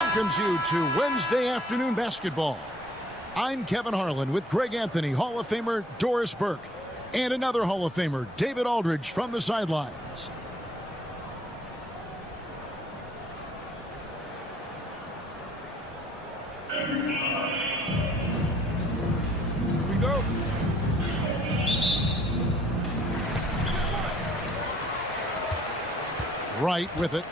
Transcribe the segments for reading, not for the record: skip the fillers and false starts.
Welcomes you to Wednesday afternoon basketball. I'm Kevin Harlan with Greg Anthony, Hall of Famer Doris Burke, and another Hall of Famer, David Aldridge, from the sidelines. Here we go. Right with it.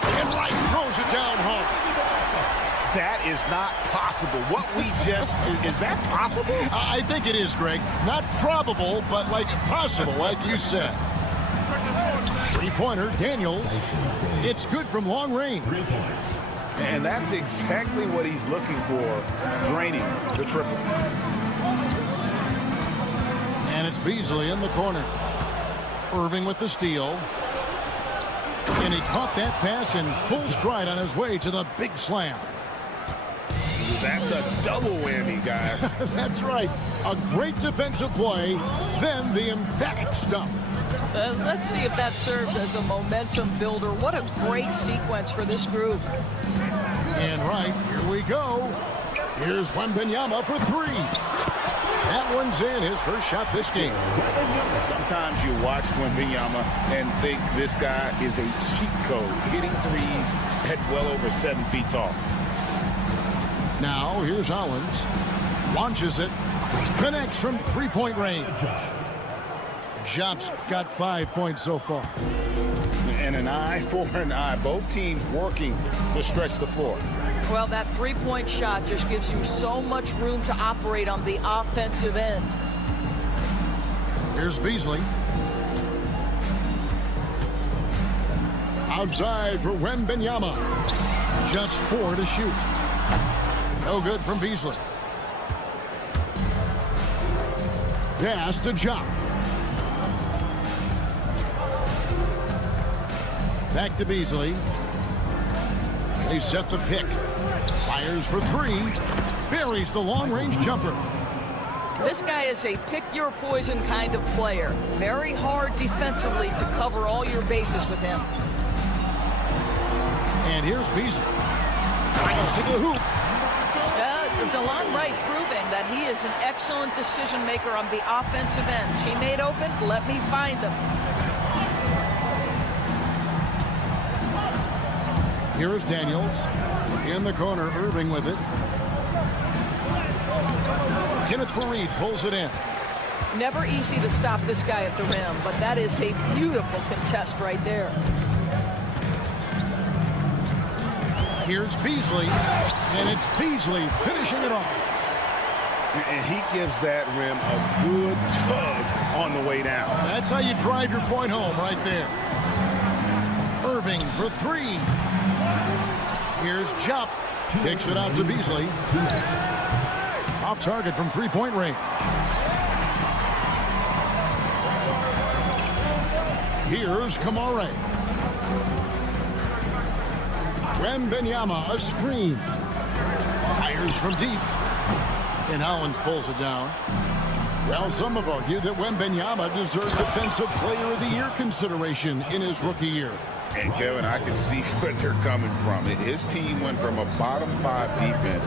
And Wright throws it down hard. That is not possible. What we just, is that possible? I think it is, Greg. Not probable, but like possible, like you said. Three-pointer, Daniels. It's good from long range. And that's exactly what he's looking for, draining the triple. And it's Beasley in the corner. Irving with the steal. And he caught that pass in full stride on his way to the big slam. That's a double whammy, guys. That's right. A great defensive play, then the emphatic stuff. Let's see if that serves as a momentum builder. What a great sequence for this group. And right, here we go. Here's Wembanyama for three. That one's in, his first shot this game. Sometimes you watch Wembanyama and think this guy is a cheat code, hitting threes at well over 7 feet tall. Now, here's Hollins. Launches it. Connects from three-point range. Jop's got 5 points so far. And an eye for an eye. Both teams working to stretch the floor. Well, that three-point shot just gives you so much room to operate on the offensive end. Here's Beasley. Outside for Wembanyama. Just 4 to shoot. No good from Beasley. Pass to Jop. Back to Beasley. They set the pick. Fires for three. Buries the long-range jumper. This guy is a pick-your-poison kind of player. Very hard defensively to cover all your bases with him. And here's Beasley. To the hoop. DeLon Wright proving that he is an excellent decision-maker on the offensive end. Teammate open, let me find him. Here is Daniels. In the corner, Irving with it. Kenneth Faried pulls it in. Never easy to stop this guy at the rim, but that is a beautiful contest right there. Here's Beasley, and it's Beasley finishing it off. And he gives that rim a good tug on the way down. That's how you drive your point home right there. Irving for three. Here's Jop. Kicks it out to Beasley. Off target from three-point range. Here's Kamare. Wembanyama, a screen. Fires from deep. And Hollins pulls it down. Well, some have argued that Wembanyama deserves Defensive Player of the Year consideration in his rookie year. And Kevin, I can see where they're coming from. His team went from a bottom 5 defense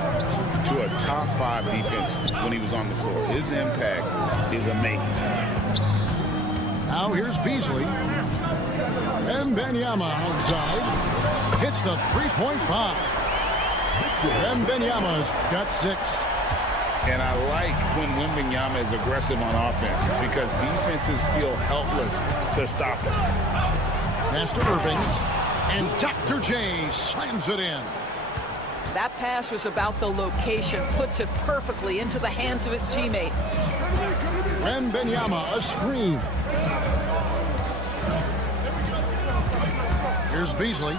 to a top 5 defense when he was on the floor. His impact is amazing. Now here's Beasley. Wembanyama outside. Hits the three-point bomb. Wembanyama's got 6. And I like when Wembanyama is aggressive on offense because defenses feel helpless to stop him. Pass to Irving. And Dr. J slams it in. That pass was about the location. Puts it perfectly into the hands of his teammate. Wembanyama, a screen. Here's Beasley.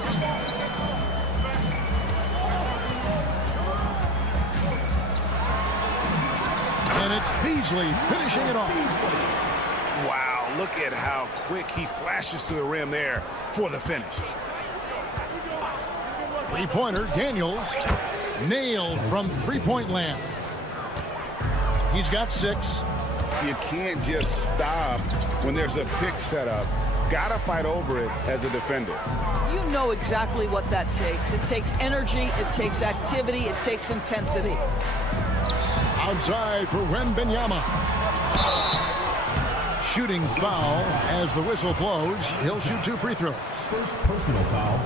And it's Beasley finishing it off. Wow, look at how quick he flashes to the rim there for the finish. Three-pointer, Daniels. Nailed from three-point land. He's got 6. You can't just stop when there's a pick set up. Gotta fight over it as a defender. You know exactly what that takes. It takes energy, it takes activity, it takes intensity. Outside for Wembanyama. Shooting foul as the whistle blows. He'll shoot 2 free throws. First personal foul.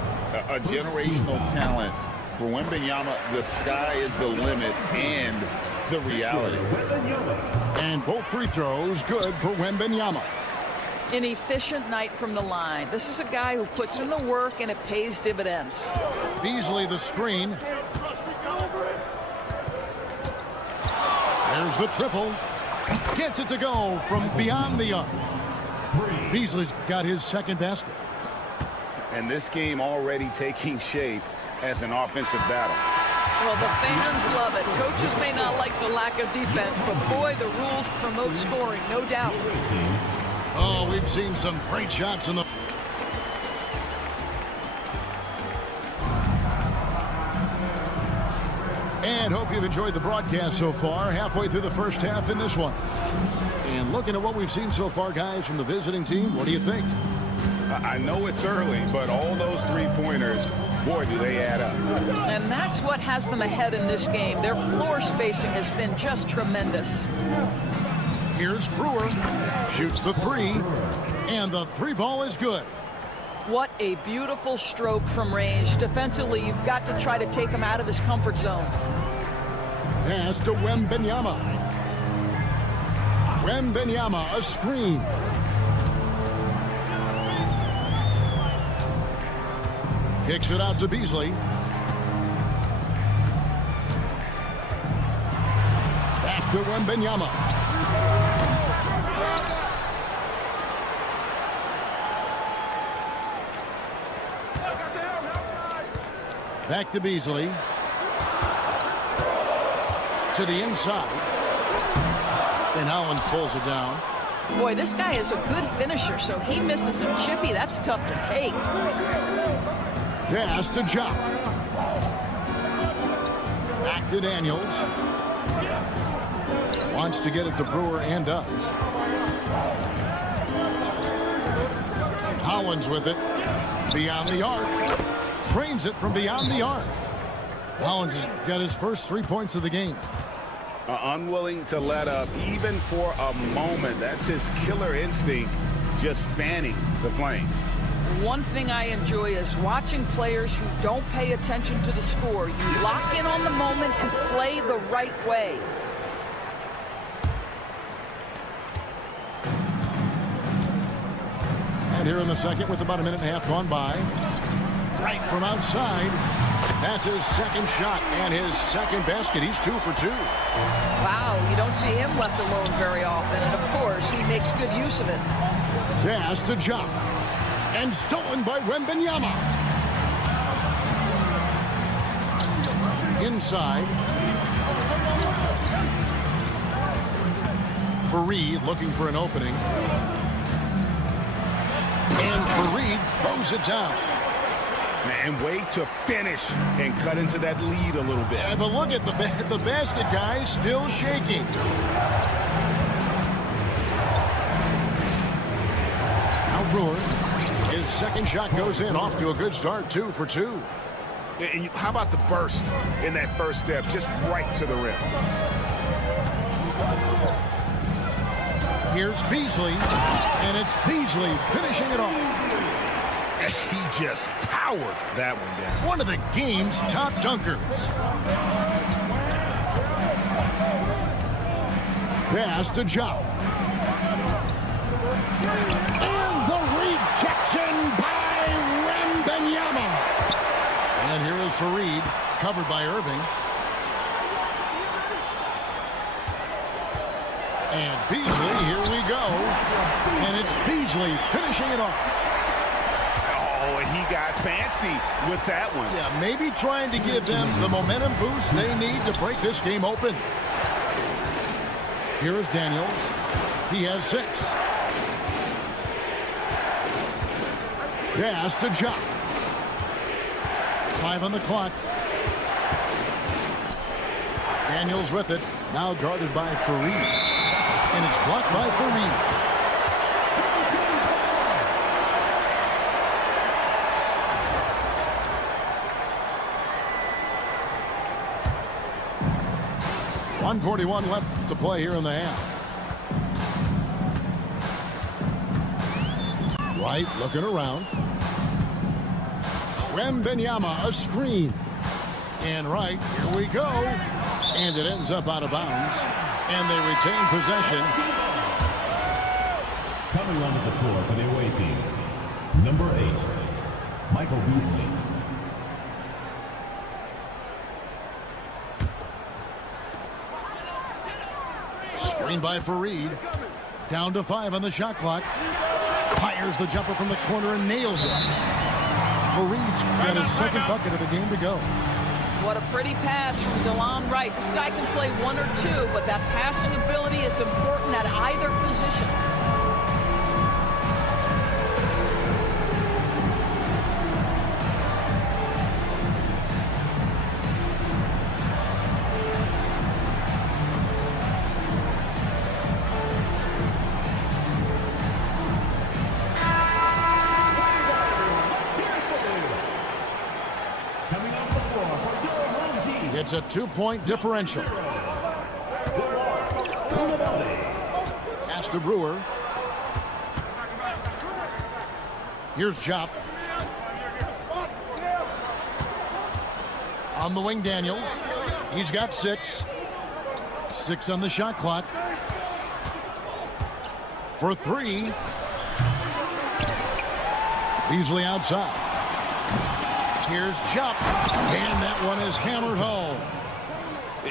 A generational talent. For Wembanyama, the sky is the limit and the reality. And both free throws good for Wembanyama. An efficient night from the line. This is a guy who puts in the work and it pays dividends. Beasley the screen. There's the triple. Gets it to go from beyond the arc. Beasley's got his second basket. And this game already taking shape as an offensive battle. Well, the fans love it. Coaches may not like the lack of defense, but boy, the rules promote scoring, no doubt. Oh, we've seen some great shots in the... And hope you've enjoyed the broadcast so far. Halfway through the first half in this one. And looking at what we've seen so far, guys, from the visiting team, what do you think? I know it's early, but all those three-pointers, boy, do they add up. And that's what has them ahead in this game. Their floor spacing has been just tremendous. Here's Brewer. Shoots the 3. And the 3 ball is good. What a beautiful stroke from range. Defensively, you've got to try to take him out of his comfort zone. Pass to Wembanyama. Wembanyama, a screen. Kicks it out to Beasley. Back to Wembanyama. Back to Beasley. To the inside. And Hollins pulls it down. Boy, this guy is a good finisher, so he misses a chippy. That's tough to take. Pass to Jock. Back to Daniels. Wants to get it to Brewer and does. Hollins with it. Beyond the arc. Trains it from beyond the arc. Hollins has got his first 3 points of the game. Unwilling to let up even for a moment. That's his killer instinct, just fanning the flame. One thing I enjoy is watching players who don't pay attention to the score. You lock in on the moment and play the right way. And here in the second with about a minute and a half gone by. Right from outside. That's his second shot and his second basket. He's 2 for 2. Wow, you don't see him left alone very often. And of course, he makes good use of it. Pass to Jock. And stolen by Wembanyama. Inside. Fareed looking for an opening. And Fareed throws it down. And wait to finish and cut into that lead a little bit. Yeah, but look at the basket guy still shaking. Now Brewer, his second shot goes in, off to a good start, 2 for 2. And how about the burst in that first step, just right to the rim. Here's Beasley, and it's Beasley finishing it off. He just powered that one down. One of the game's top dunkers. Pass to Jock. And the rejection by Wembanyama. And here is Fareed, covered by Irving. And Beasley, here we go. And it's Beasley finishing it off. Oh, and he got fancy with that one. Yeah, maybe trying to give them the momentum boost they need to break this game open. Here is Daniels. He has 6. Pass to Jock. 5 on the clock. Daniels with it. Now guarded by Fareed. And it's blocked by Fareed. .141 left to play here in the half. Wright looking around. Wembanyama, a screen. And Wright, here we go. And it ends up out of bounds. And they retain possession. Coming onto the floor for the away team, number 8, Michael Beasley. Screen by Fareed. Down to 5 on the shot clock. Fires the jumper from the corner and nails it. Fareed's got his second bucket of the game to go. What a pretty pass from DeLon Wright. This guy can play 1 or 2, but that passing ability is important at either position. It's a 2-point differential. Pass to Brewer. Here's Jop. On the wing, Daniels. He's got 6. 6 on the shot clock. For 3. Beasley outside. Here's Jop, and that one is hammered home.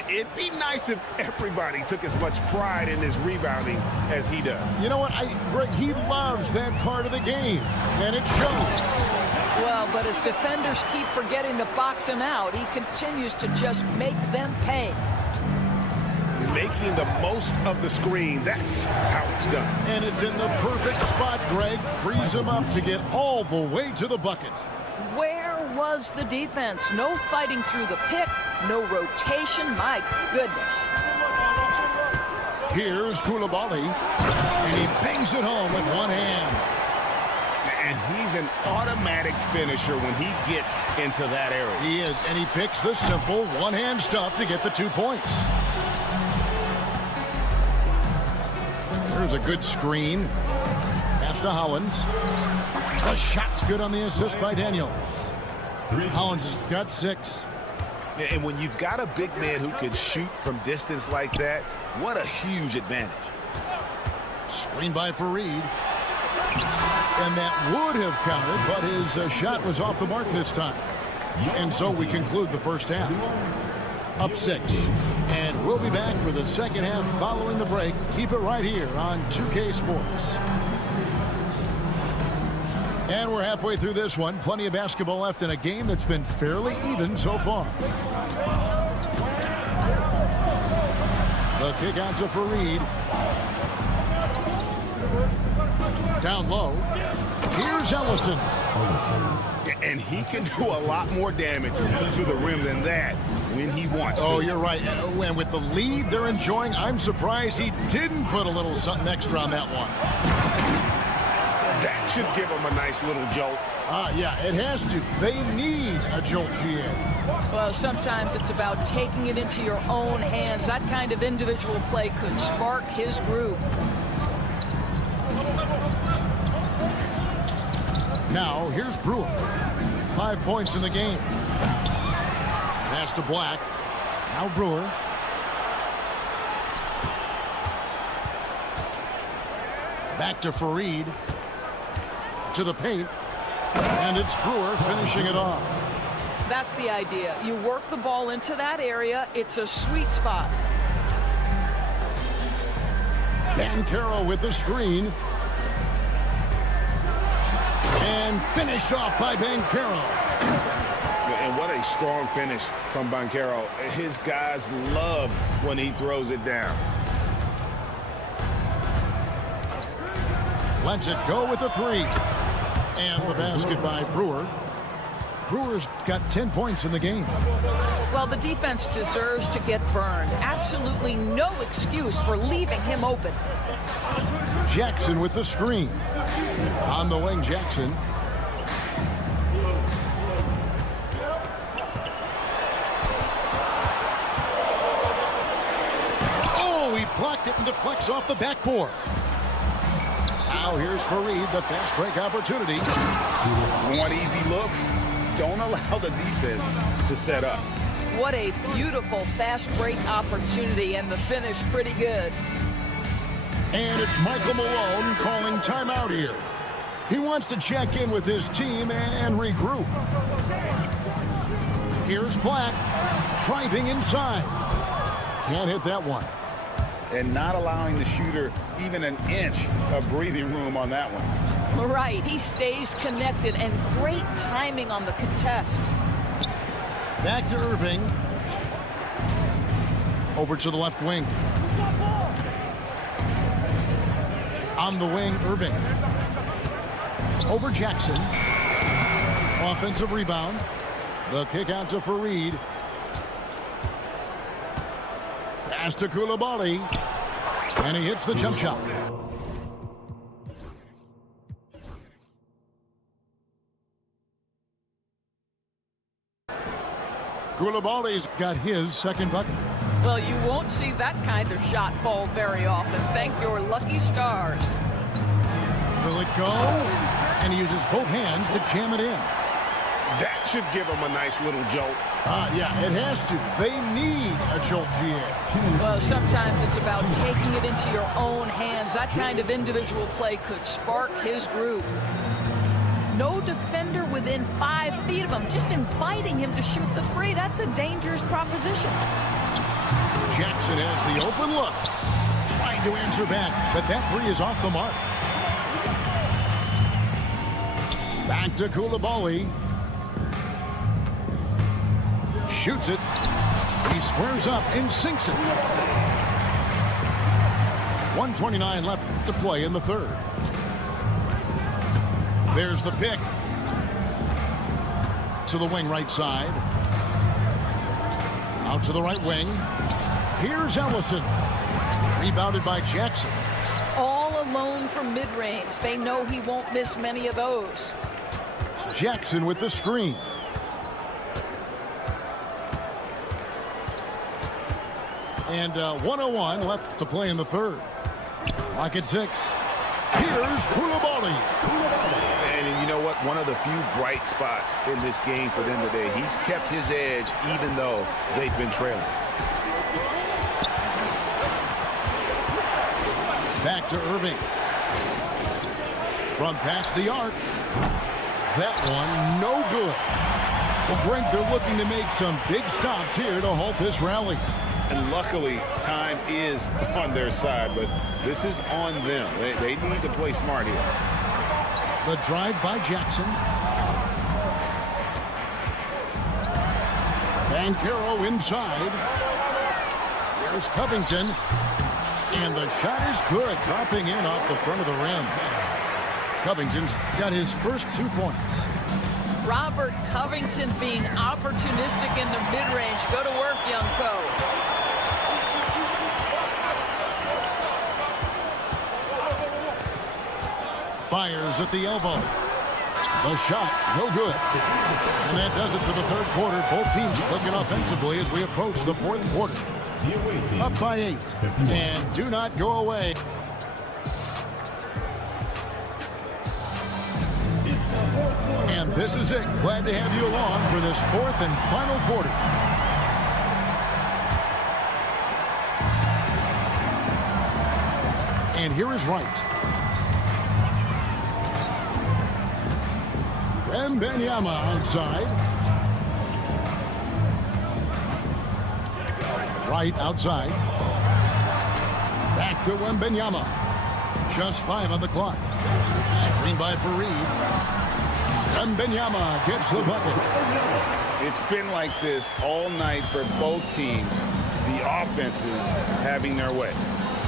It'd be nice if everybody took as much pride in his rebounding as he does. You know what, Greg, he loves that part of the game, and it shows. Well, but as defenders keep forgetting to box him out, he continues to just make them pay. Making the most of the screen, that's how it's done. And it's in the perfect spot, Greg. Frees him up to get all the way to the bucket. Where was the defense? No fighting through the pick, no rotation. My goodness. Here's Koulibaly, and he bangs it home with one hand. And he's an automatic finisher when he gets into that area. He is, and he picks the simple one-hand stuff to get the 2 points. There's a good screen. Pass to Hollins. The shot's good on the assist by Daniels. Hollins has got 6. And when you've got a big man who can shoot from distance like that, what a huge advantage. Screen by Fareed. And that would have counted, but his shot was off the mark this time. And so we conclude the first half. Up 6. And we'll be back for the second half following the break. Keep it right here on 2K Sports. And we're halfway through this one. Plenty of basketball left in a game that's been fairly even so far. The kick out to Fareed. Down low. Here's Ellison. And he can do a lot more damage to the rim than that when he wants to. Oh, you're right. And with the lead they're enjoying, I'm surprised he didn't put a little something extra on that one. That should give him a nice little jolt. Yeah, it has to. They need a jolt, GA. Well, sometimes it's about taking it into your own hands. That kind of individual play could spark his groove. Now, here's Brewer. 5 points in the game. Pass to Black. Now Brewer. Back to Fareed. To the paint. And it's Brewer finishing it off. That's the idea. You work the ball into that area. It's a sweet spot. Banchero with the screen. And And finished off by Banchero. And what a strong finish from Banchero. His guys love when he throws it down. Lets it go with a 3. And the basket by Brewer. Brewer's got 10 points in the game. Well, the defense deserves to get burned. Absolutely no excuse for leaving him open. Jackson with the screen. On the wing, Jackson. Oh, he blocked it and deflects off the backboard. Now here's Fareed, the fast break opportunity. Want easy looks? Don't allow the defense to set up. What a beautiful fast break opportunity, and the finish pretty good. And it's Michael Malone calling timeout here. He wants to check in with his team and regroup. Here's Black, driving inside. Can't hit that one. And not allowing the shooter even an inch of breathing room on that one. Right, he stays connected, and great timing on the contest. Back to Irving. Over to the left wing. On the wing, Irving. Over Jackson. Offensive rebound. The kick out to Fareed. Pass to Coulibaly. And he hits the jump shot. Coulibaly's got his second bucket. Well, you won't see that kind of shot fall very often. Thank your lucky stars. Will it go? And he uses both hands to jam it in. That should give him a nice little jolt. Yeah, it has to. They need a jolt, GA. Well, sometimes it's about taking it into your own hands. That kind of individual play could spark his group. No defender within 5 feet of him, just inviting him to shoot the 3. That's a dangerous proposition. Jackson has the open look. Trying to answer back, but that 3 is off the mark. Back to Coulibaly. Shoots it. He squares up and sinks it. 1:29 left to play in the third. There's the pick. To the wing right side. Out to the right wing. Here's Ellison. Rebounded by Jackson. All alone from mid-range. They know he won't miss many of those. Jackson with the screen. And 1:01 left to play in the third. Lock at 6. Here's Coulibaly. And you know what? One of the few bright spots in this game for them today. He's kept his edge even though they've been trailing. Back to Irving. From past the arc. That one, no good. Well, Greg, they're looking to make some big stops here to halt this rally. And luckily, time is on their side, but this is on them. They need to play smart here. The drive by Jackson. Banchero inside. There's Covington. And the shot is good, dropping in off the front of the rim. Covington's got his first 2 points. Robert Covington being opportunistic in the mid-range. Go to work, young co. Fires at the elbow. The shot, no good. And that does it for the third quarter. Both teams clicking offensively as we approach the fourth quarter. Up by 8. And do not go away. And this is it. Glad to have you along for this fourth and final quarter. And here is Wright. Wembanyama outside. Wright outside. Back to Wembanyama. Just 5 on the clock. Screen by Fareed. Wembanyama gets the bucket. It's been like this all night for both teams. The offenses having their way.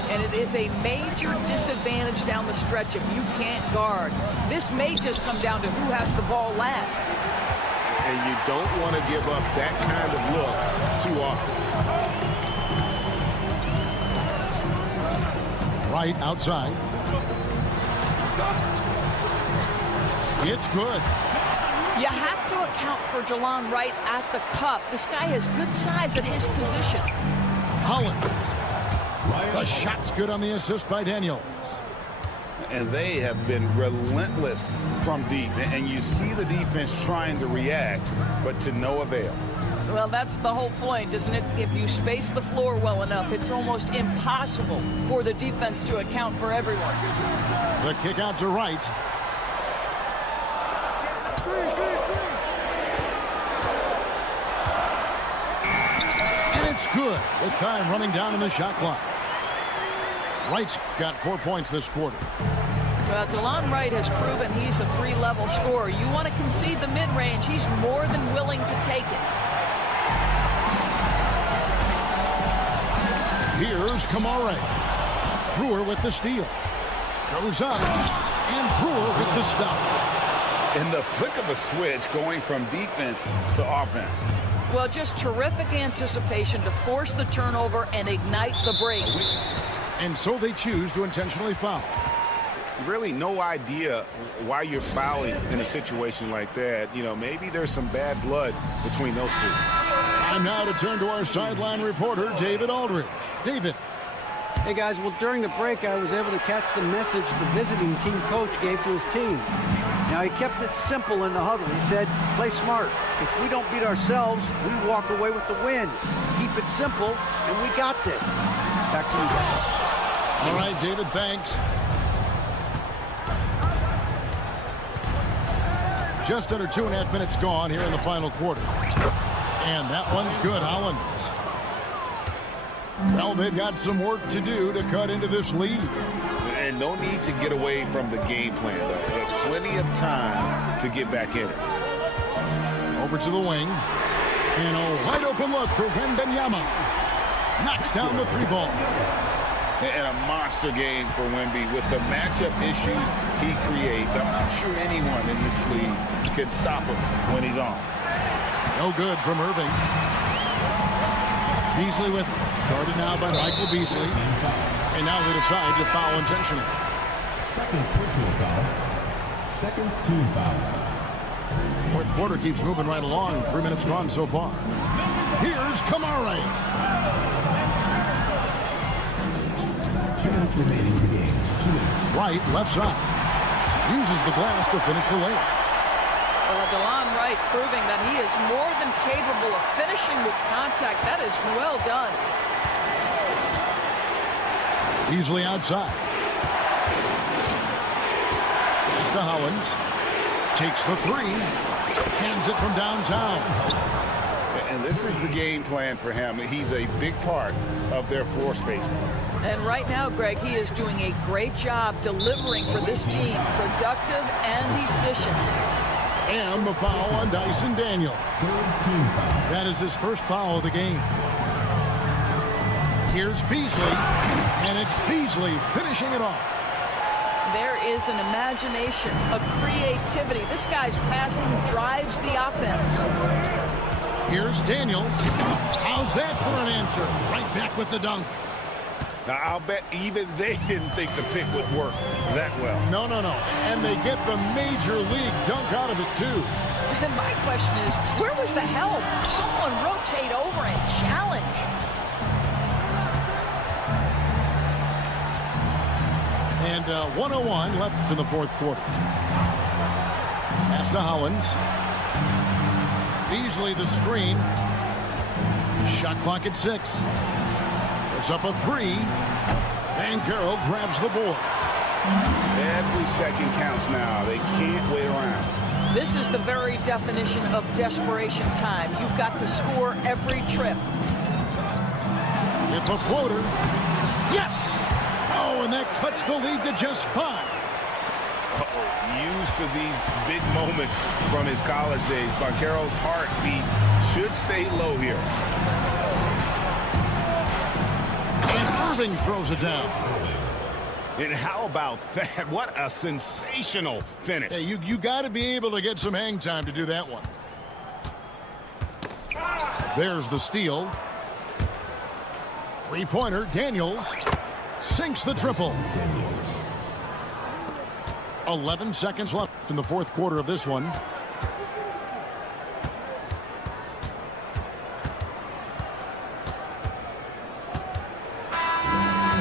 And it is a major disadvantage down the stretch if you can't guard. This may just come down to who has the ball last. And you don't want to give up that kind of look too often. Right outside. It's good. You have to account for Delon Wright at the cup. This guy has good size at his position. Hollins. The shot's good on the assist by Daniels. And they have been relentless from deep. And you see the defense trying to react, but to no avail. Well, that's the whole point, isn't it? If you space the floor well enough, it's almost impossible for the defense to account for everyone. The kick out to Wright. And it's good with time running down in the shot clock. Wright's got 4 points this quarter. Well, Delon Wright has proven he's a three-level scorer. You want to concede the mid-range, he's more than willing to take it. Here's Kamare. Brewer with the steal. Goes up. And Brewer with the stop. In the flick of a switch, going from defense to offense. Well, just terrific anticipation to force the turnover and ignite the break. And so they choose to intentionally foul. Really no idea why you're fouling in a situation like that. You know, maybe there's some bad blood between those two. Time now to turn to our sideline reporter, David Aldridge. David. Hey, guys, well, during the break, I was able to catch the message the visiting team coach gave to his team. Now, he kept it simple in the huddle. He said, play smart. If we don't beat ourselves, we walk away with the win. Keep it simple, and we got this. Back to you guys. All right, David, thanks. Just under 2.5 minutes gone here in the final quarter. And that one's good, Hollins. Well, they've got some work to do to cut into this lead. And no need to get away from the game plan, though. There's plenty of time to get back in it. Over to the wing. And a wide open look for Wembanyama. Knocks down the three ball. And a monster game for Wemby with the matchup issues he creates. I'm not sure anyone in this league can stop him when he's on. No good from Irving. Beasley with it. Guarded now by Michael Beasley. And now they decide to foul intentionally. Second personal foul. Second team foul. Fourth quarter keeps moving right along. 3 minutes gone so far. Here's Kamare. 2 minutes remaining in the game. 2 minutes. Right, left side. Uses the glass to finish the layup. Well, Delon Wright proving that he is more than capable of finishing with contact. That is well done. Easily outside. Pass to Hollins. Takes the three. Hands it from downtown. And this is the game plan for him. He's a big part of their floor spacing. And right now, Greg, he is doing a great job delivering for this team. Productive and efficient. And the foul on Dyson Daniel. Third team foul. That is his first foul of the game. Here's Beasley. And it's Beasley finishing it off. There is an imagination, a creativity. This guy's passing drives the offense. Here's Daniels. How's that for an answer? Right back with the dunk. Now, I'll bet even they didn't think the pick would work that well. No. And they get the major league dunk out of it, too. And my question is, where was the help? Someone rotate over and challenge. And 1:01 left in the fourth quarter. Pass to Hollins. Beasley the screen. Shot clock at 6. It's up a 3. Banchero grabs the board. Every second counts now. They can't wait around. This is the very definition of desperation time. You've got to score every trip. With the floater. Yes! Oh, and that cuts the lead to just 5. Used to these big moments from his college days. Banchero's heartbeat should stay low here. And Irving throws it down. And how about that? What a sensational finish. Hey, you got to be able to get some hang time to do that one. There's the steal. Three-pointer, Daniels sinks the triple. 11 seconds left in the fourth quarter of this one.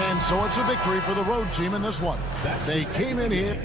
And so it's a victory for the road team in this one. They came in here.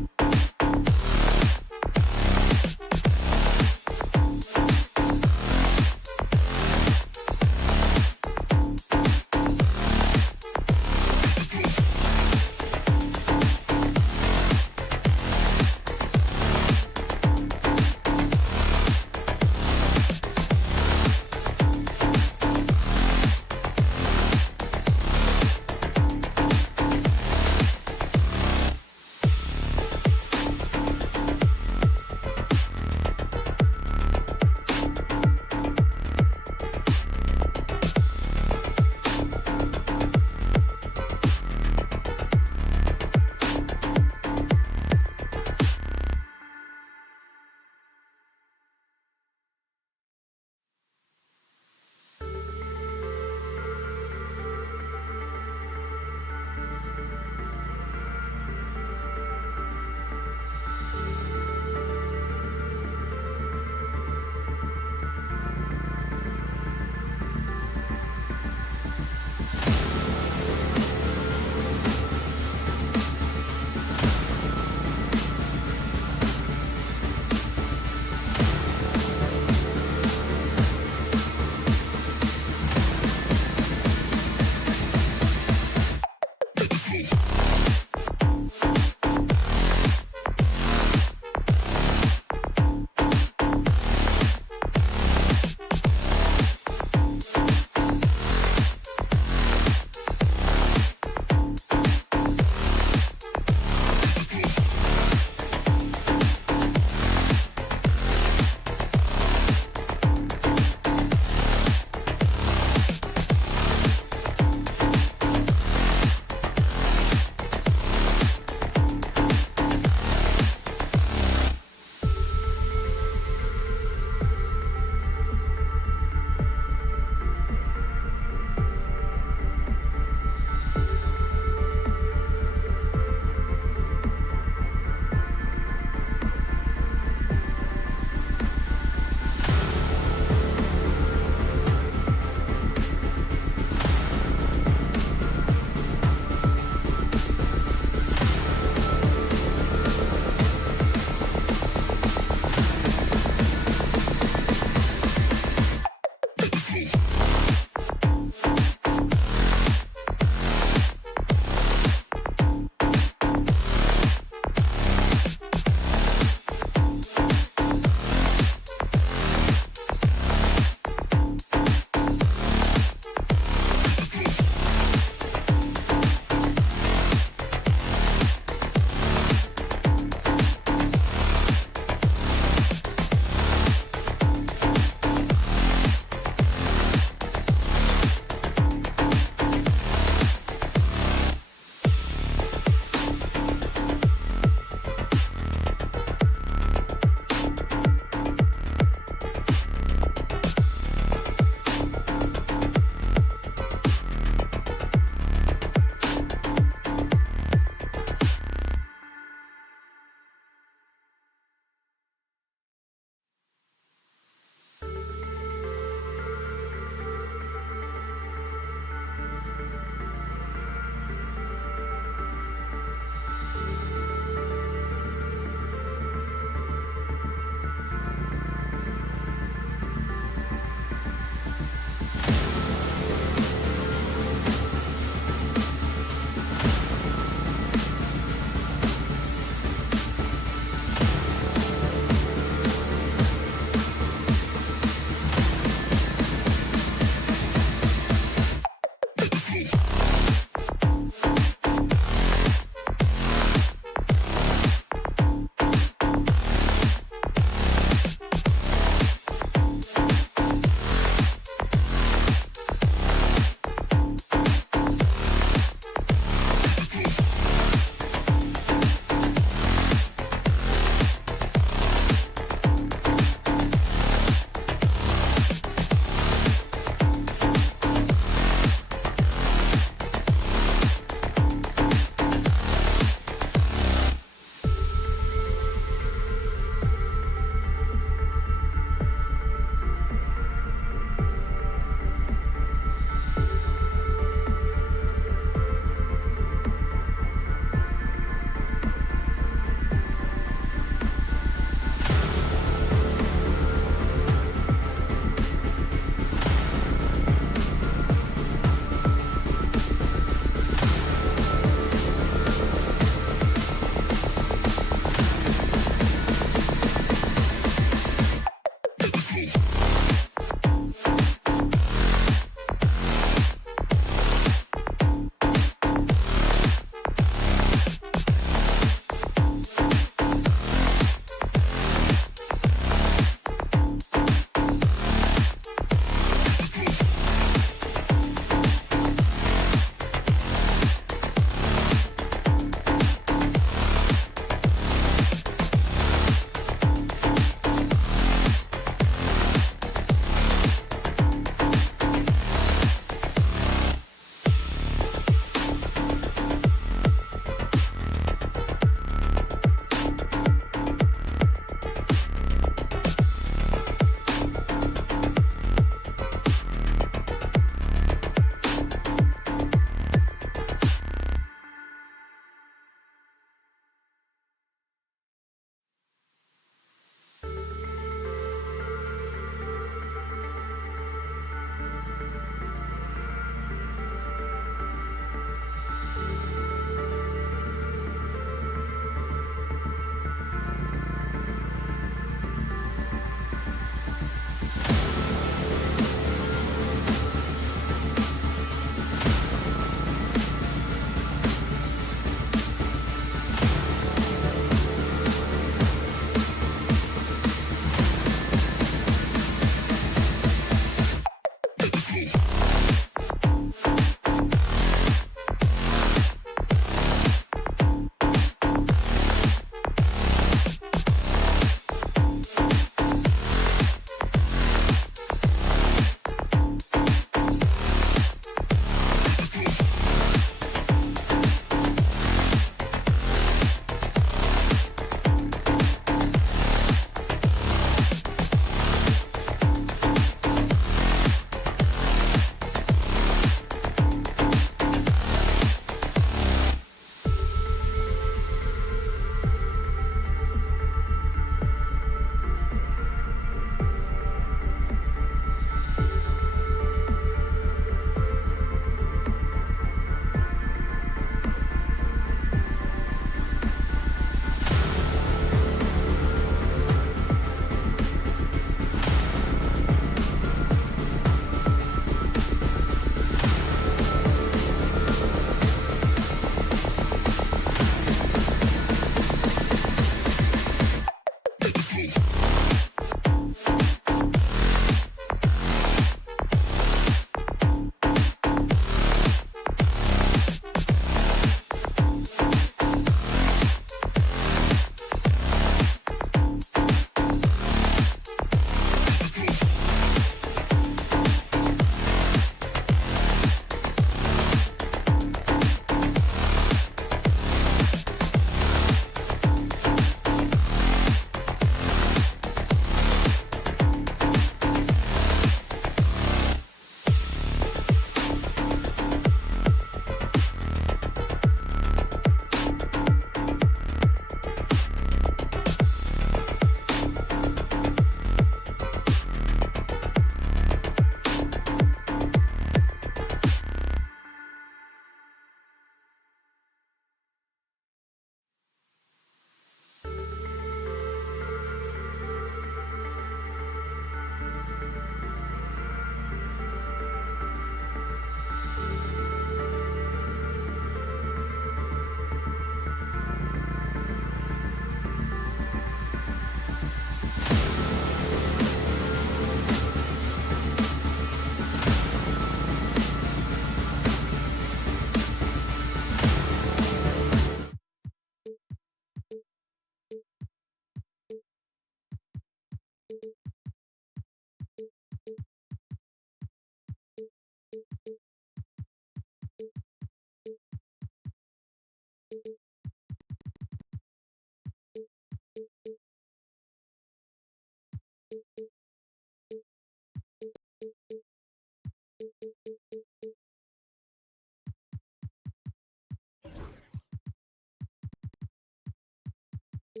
For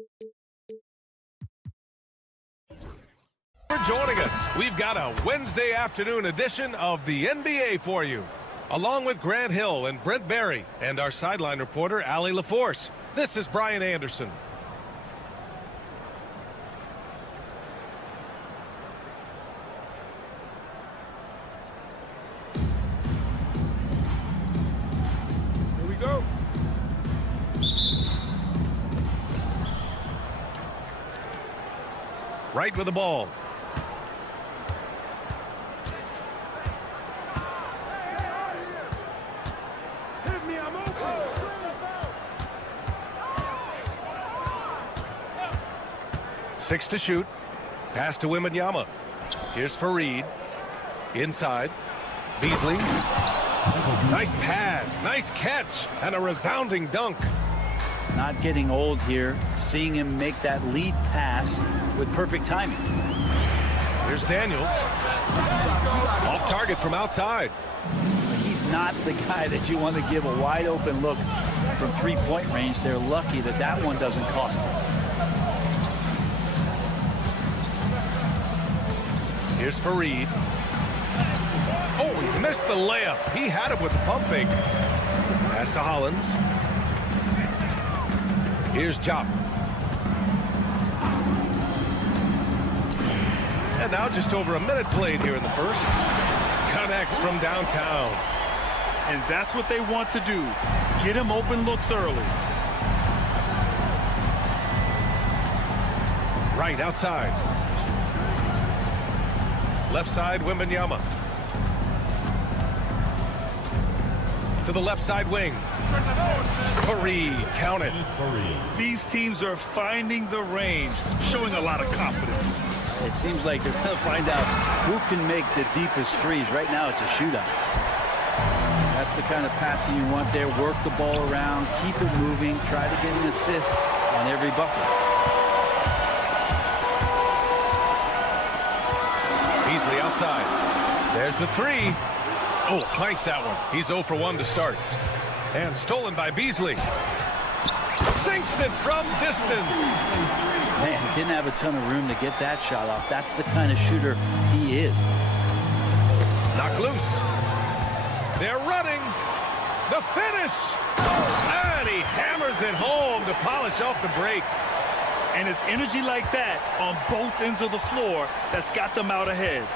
joining us. We've got a Wednesday afternoon edition of the NBA for you. Along with Grant Hill and Brent Barry and our sideline reporter, Allie LaForce, this is Brian Anderson. Here we go. Right with the ball. Six to shoot. Pass to Wembanyama. Here's Fareed. Inside. Beasley. Nice pass. Nice catch. And a resounding dunk. Not getting old here. Seeing him make that lead pass with perfect timing. Here's Daniels. Off target from outside. He's not the guy that you want to give a wide open look from three-point range. They're lucky that that one doesn't cost them. Here's Fareed. Oh, he missed the layup. He had it with the pump fake. Pass to Hollins. Here's Jop. And now just over a minute played here in the first. Connects from downtown. And that's what they want to do. Get him open looks early. Right outside. Left side, Wembanyama. To the left side wing. Fareed, count it. These teams are finding the range, showing a lot of confidence. It seems like they're going to find out who can make the deepest threes. Right now, it's a shootout. That's the kind of passing you want there. Work the ball around, keep it moving, try to get an assist on every bucket. Beasley outside. There's the three. Oh, clanks that one. He's 0 for 1 to start. And stolen by Beasley. Sinks it from distance. Man, he didn't have a ton of room to get that shot off. That's the kind of shooter he is. Knocked loose. They're running. The finish. And he hammers it home to polish off the break. And it's energy like that on both ends of the floor that's got them out ahead.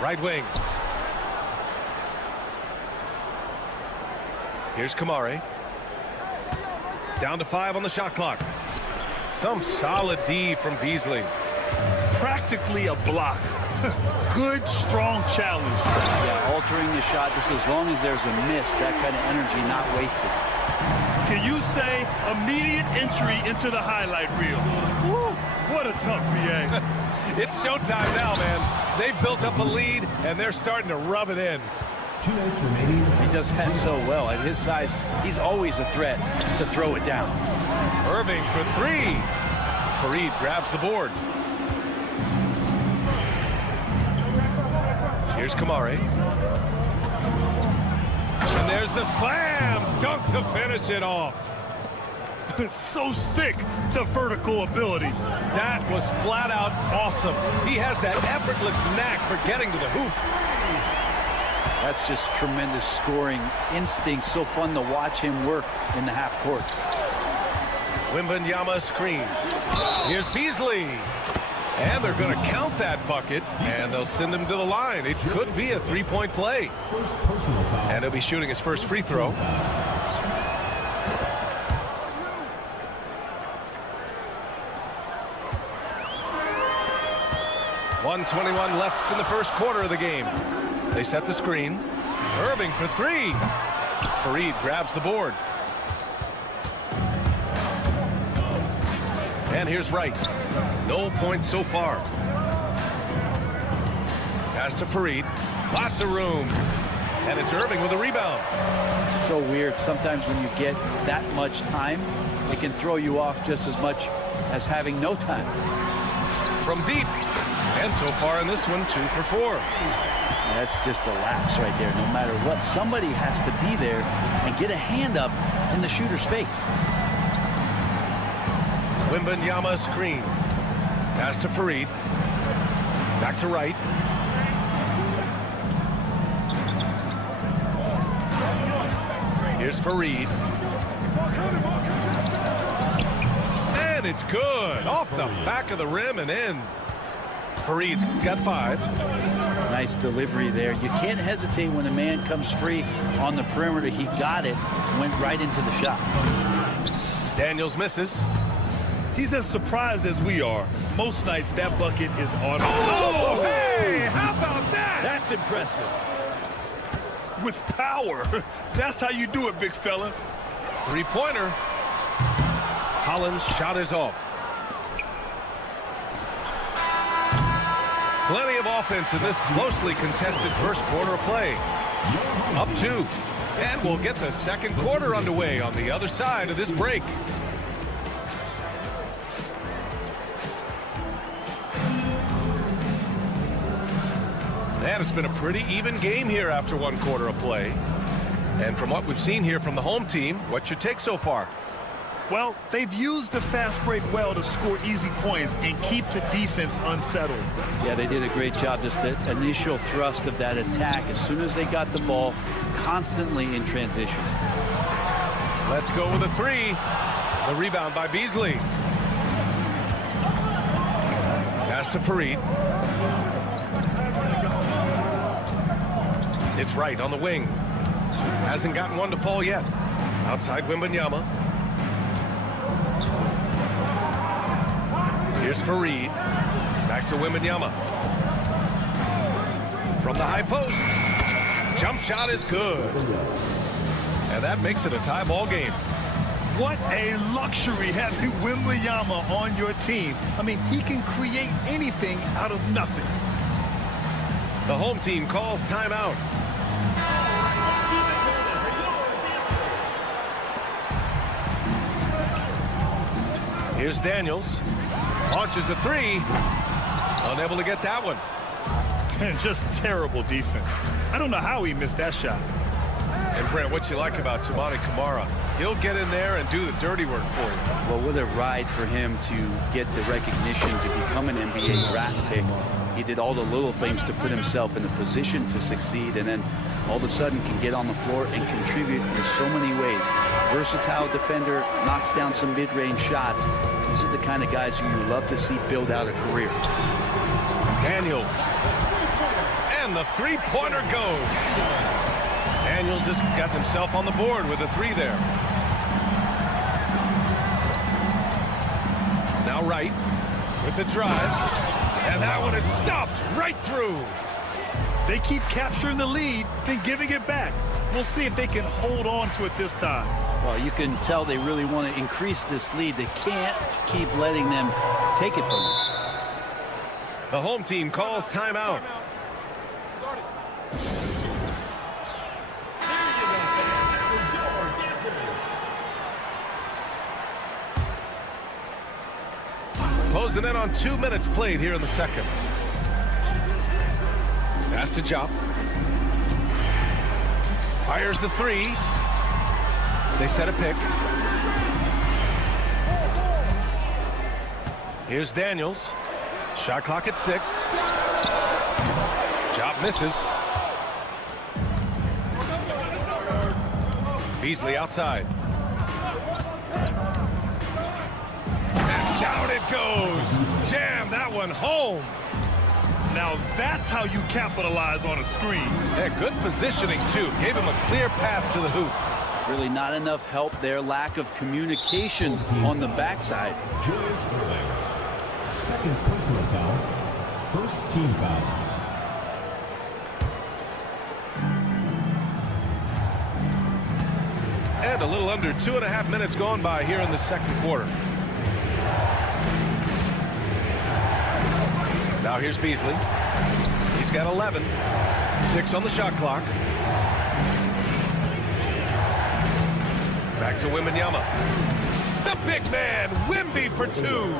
Right wing. Here's Kamari. Down to 5 on the shot clock. Some solid D from Beasley. Practically a block. Good, strong challenge. Yeah, altering the shot just as long as there's a miss, that kind of energy not wasted. Can you say immediate entry into the highlight reel? Woo, what a tough BA. It's showtime now, man. They've built up a lead, and they're starting to rub it in. 2 minutes remaining. He does that so well. At his size, he's always a threat to throw it down. Irving for 3. Fareed grabs the board. Here's Kamari. And there's the slam dunk to finish it off. So sick, the vertical ability. That was flat out awesome. He has that effortless knack for getting to the hoop. That's just tremendous scoring instinct. So fun to watch him work in the half court. Wembanyama screen. Here's Beasley. And they're going to count that bucket, and they'll send him to the line. It could be a three-point play. And he'll be shooting his first free throw. .121 left in the first quarter of the game. They set the screen. Irving for 3. Fareed grabs the board. And here's Wright. No points so far. Pass to Fareed. Lots of room. And it's Irving with a rebound. So weird. Sometimes when you get that much time, it can throw you off just as much as having no time. From deep. And so far in this one, 2 for 4. That's just a lapse right there. No matter what, somebody has to be there and get a hand up in the shooter's face. Wembanyama screen. Pass to Fareed. Back to Wright. Here's Fareed. And it's good. Off the back of the rim and in. Fareed's got 5. Nice delivery there. You can't hesitate when a man comes free on the perimeter. He got it, went right into the shot. Daniels misses. He's as surprised as we are. Most nights that bucket is automatic. Oh, hey, how about that? That's impressive. With power. That's how you do it, big fella. 3-pointer. Holland's shot is off. Plenty of offense in this closely contested first quarter of play. Up 2. And we'll get the second quarter underway on the other side of this break. And it's been a pretty even game here after 1 quarter of play. And from what we've seen here from the home team, what's your take so far? Well, they've used the fast break well to score easy points and keep the defense unsettled. Yeah, they did a great job. Just the initial thrust of that attack, as soon as they got the ball, constantly in transition. Let's go with a 3. The rebound by Beasley. Pass to Fareed. It's Wright on the wing. Hasn't gotten one to fall yet. Outside Wembanyama. Here's Fareed. Back to Wembanyama. From the high post. Jump shot is good. And that makes it a tie ball game. What a luxury having Wembanyama on your team. I mean, he can create anything out of nothing. The home team calls timeout. Here's Daniels. Launches a 3. Unable to get that one. And just terrible defense. I don't know how he missed that shot. And Brent, what you like about Toumani Camara? He'll get in there and do the dirty work for you. Well, what a ride for him to get the recognition to become an NBA draft pick. He did all the little things to put himself in a position to succeed, and then all of a sudden can get on the floor and contribute in so many ways. Versatile defender, knocks down some mid-range shots. These are the kind of guys who you love to see build out a career. Daniels. And the 3-pointer goes. Daniels just got himself on the board with a 3 there. Now Wright with the drive. And that one is stuffed right through. They keep capturing the lead, then giving it back. We'll see if they can hold on to it this time. Well, you can tell they really want to increase this lead. They can't keep letting them take it from them. The home team calls timeout. Closing in on 2 minutes played here in the second. Pass to Jop. Fires the 3. They set a pick. Here's Daniels. Shot clock at 6. Jop misses. Beasley outside. And down it goes. Jam that one home. Now that's how you capitalize on a screen. Yeah, good positioning, too. Gave him a clear path to the hoop. Really not enough help there. Lack of communication on the backside. Second personal foul. First team foul. And a little under 2.5 minutes gone by here in the second quarter. Now here's Beasley. He's got 11. 6 on the shot clock. Back to Wembanyama. The big man, Wemby for 2.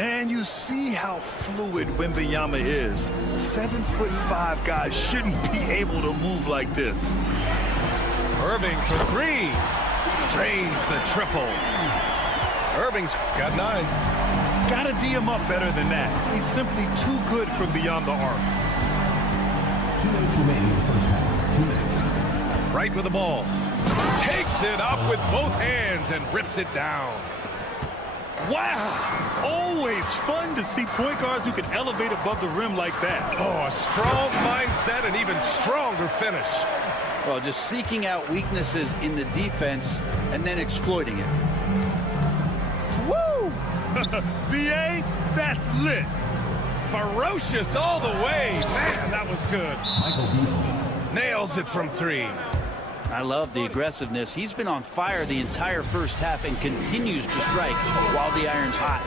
And you see how fluid Wembanyama is. 7'5" guys shouldn't be able to move like this. Irving for three. Drains the triple. Irving's got 9. Gotta D him up better than that. He's simply too good from beyond the arc. 2 minutes remaining in the first half. 2 minutes. Right with the ball. Takes it up with both hands and rips it down. Wow! Always fun to see point guards who can elevate above the rim like that. Oh, a strong mindset and even stronger finish. Well, just seeking out weaknesses in the defense and then exploiting it. Woo! BA, that's lit. Ferocious all the way. Man, that was good. Michael Beasley. Nails it from 3. I love the aggressiveness. He's been on fire the entire first half and continues to strike while the iron's hot.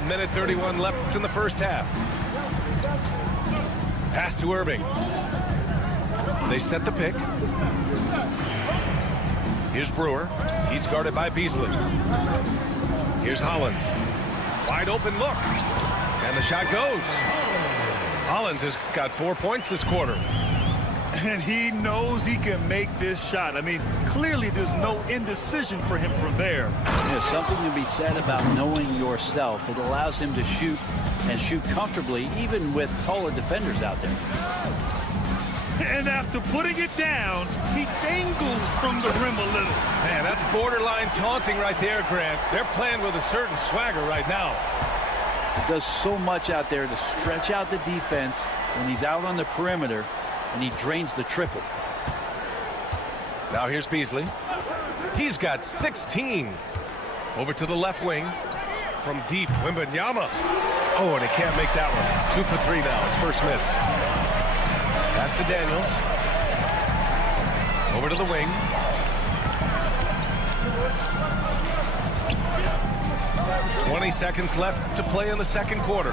1:31 left in the first half. Pass to Irving. They set the pick. Here's Brewer. He's guarded by Beasley. Here's Hollins. Wide open look. And the shot goes. Hollins has got 4 points this quarter. And he knows he can make this shot. I mean, clearly there's no indecision for him from there. There's something to be said about knowing yourself. It allows him to shoot and shoot comfortably, even with taller defenders out there. And after putting it down, he dangles from the rim a little. Man, that's borderline taunting right there, Grant. They're playing with a certain swagger right now. He does so much out there to stretch out the defense when he's out on the perimeter, and he drains the triple. Now here's Beasley. He's got 16. Over to the left wing. From deep, Wembanyama. Oh, and he can't make that one. 2 for 3 now, his first miss. Pass to Daniels. Over to the wing. "20 seconds left to play in the second quarter.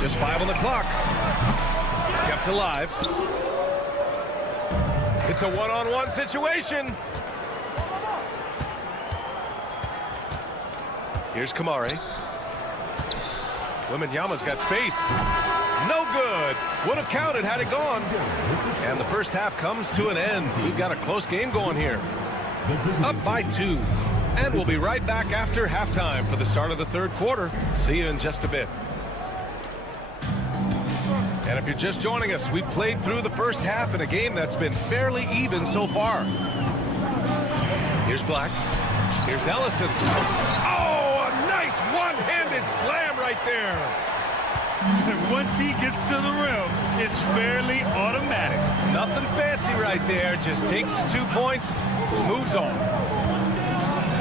Just 5 on the clock. Kept alive. It's a one-on-one situation. Here's Kamari. Wembanyama's got space. No good. Would have counted had it gone. And the first half comes to an end. We've got a close game going here. Up by 2. And we'll be right back after halftime for the start of the third quarter. See you in just a bit. And if you're just joining us, we've played through the first half in a game that's been fairly even so far. Here's Black. Here's Ellison. Oh, a nice one-handed slam right there. Once he gets to the rim, it's fairly automatic. Nothing fancy right there. Just takes his 2 points, moves on.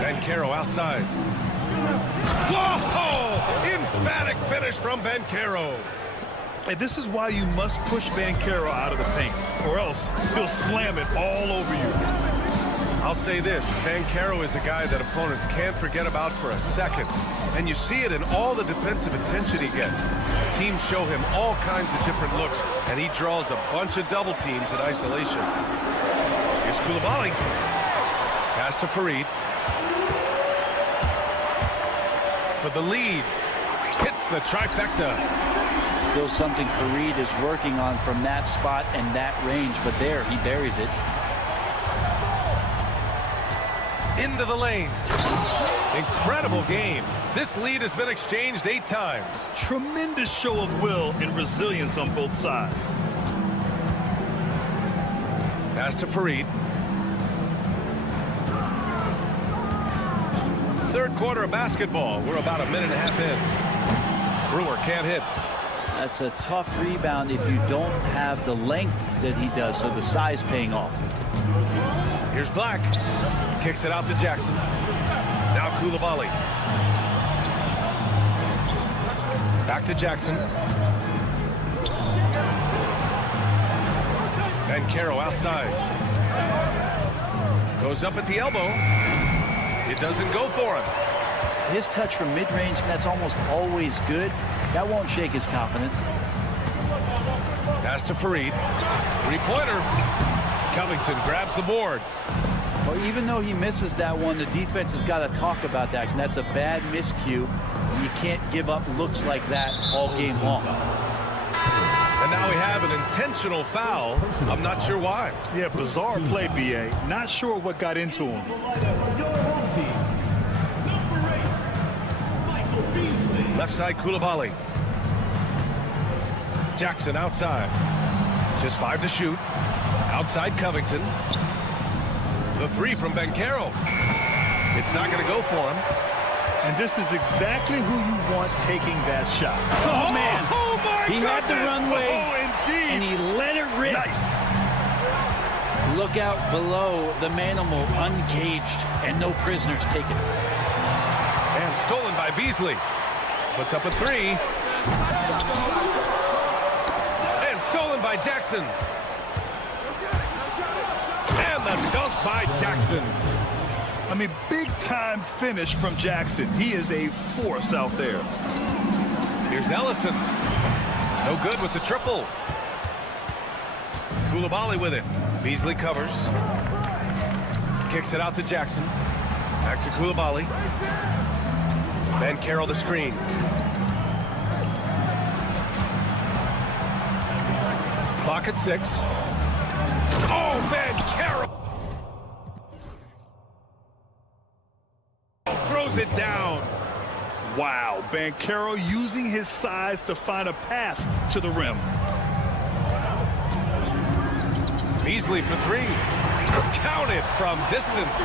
Banchero outside. Whoa! Emphatic finish from Banchero. And this is why you must push Banchero out of the paint, or else he'll slam it all over you. I'll say this, Banchero is a guy that opponents can't forget about for a second. And you see it in all the defensive attention he gets. Teams show him all kinds of different looks, and he draws a bunch of double teams in isolation. Here's Coulibaly. Pass to Fareed. For the lead. Hits the trifecta. Still something Fareed is working on from that spot and that range, but there he buries it. Into the lane. Incredible game. This lead has been exchanged 8 times. Tremendous show of will and resilience on both sides. Pass to Fareed. Third quarter of basketball. We're about a minute and a half in. Brewer can't hit. That's a tough rebound if you don't have the length that he does, so the size paying off. Here's Black. Kicks it out to Jackson. Now Coulibaly. Back to Jackson. Banchero outside. Goes up at the elbow. It doesn't go for him. His touch from mid-range, that's almost always good. That won't shake his confidence. Pass to Fareed. Three-pointer. Covington grabs the board. Well, even though he misses that one, the defense has got to talk about that. And that's a bad miscue. You can't give up looks like that all game long. And now we have an intentional foul. I'm not sure why. Yeah, bizarre play, B.A. Not sure what got into him. Left side, Koulibaly. Jackson outside. Just 5 to shoot. Outside Covington. The 3 from Banchero. It's not going to go for him. And this is exactly who you want taking that shot. Oh, man. Oh, my He had the runway, and he let it rip. Nice. Look out below the manimal, uncaged, and no prisoners taken. And stolen by Beasley. Puts up a 3. And stolen by Jackson. And the dunk by Jackson. I mean, big-time finish from Jackson. He is a force out there. Here's Ellison. No good with the triple. Koulibaly with it. Beasley covers. Kicks it out to Jackson. Back to Koulibaly. Banchero the screen. Clock at 6. Oh, Banchero! Throws it down. Wow, Banchero using his size to find a path to the rim. Beasley for 3. Counted from distance.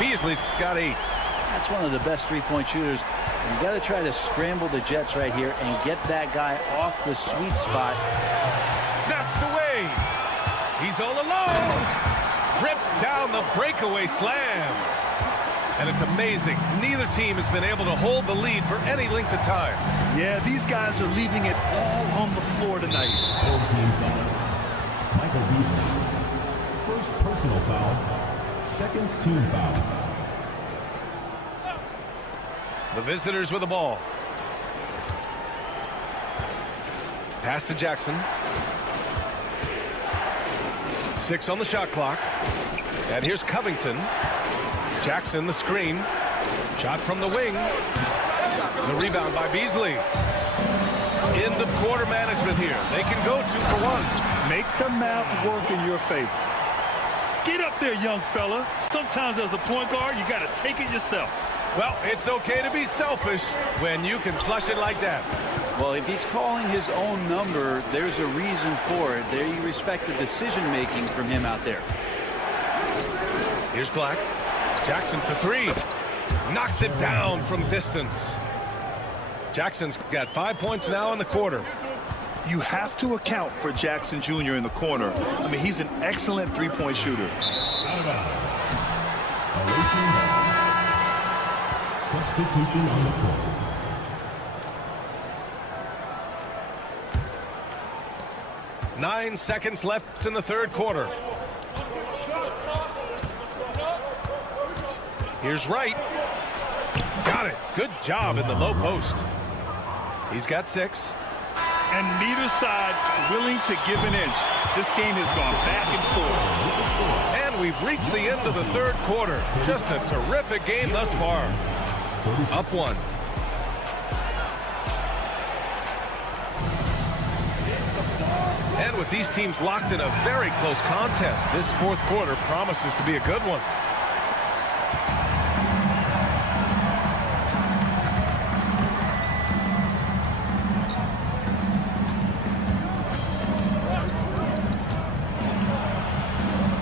Beasley's got 8. That's one of the best three-point shooters. You got to try to scramble the Jets right here and get that guy off the sweet spot. Snatched away. He's all alone. Rips down the breakaway slam. And it's amazing. Neither team has been able to hold the lead for any length of time. Yeah, these guys are leaving it all on the floor tonight. Team foul. Michael Beasley. First personal foul. Second team foul. The visitors with the ball. Pass to Jackson. 6 on the shot clock. And here's Covington. Jackson the screen. Shot from the wing. The rebound by Beasley. End of quarter management here. They can go 2 for 1. Make the math work in your favor. Get up there, young fella. Sometimes as a point guard, you got to take it yourself. Well, it's okay to be selfish when you can flush it like that. Well, if he's calling his own number, there's a reason for it. There you respect the decision-making from him out there. Here's Black. Jackson for 3. Knocks it down from distance. Jackson's got 5 points now in the quarter. You have to account for Jackson Jr. in the corner. I mean, he's an excellent three-point shooter. Out of bounds. Substitution on the court. Nine seconds left in the third quarter. Here's Wright. Got it. Good job in the low post. He's got 6. And neither side willing to give an inch. This game has gone back and forth. And we've reached the end of the third quarter. Just a terrific game thus far. Up 1. And with these teams locked in a very close contest, this fourth quarter promises to be a good one.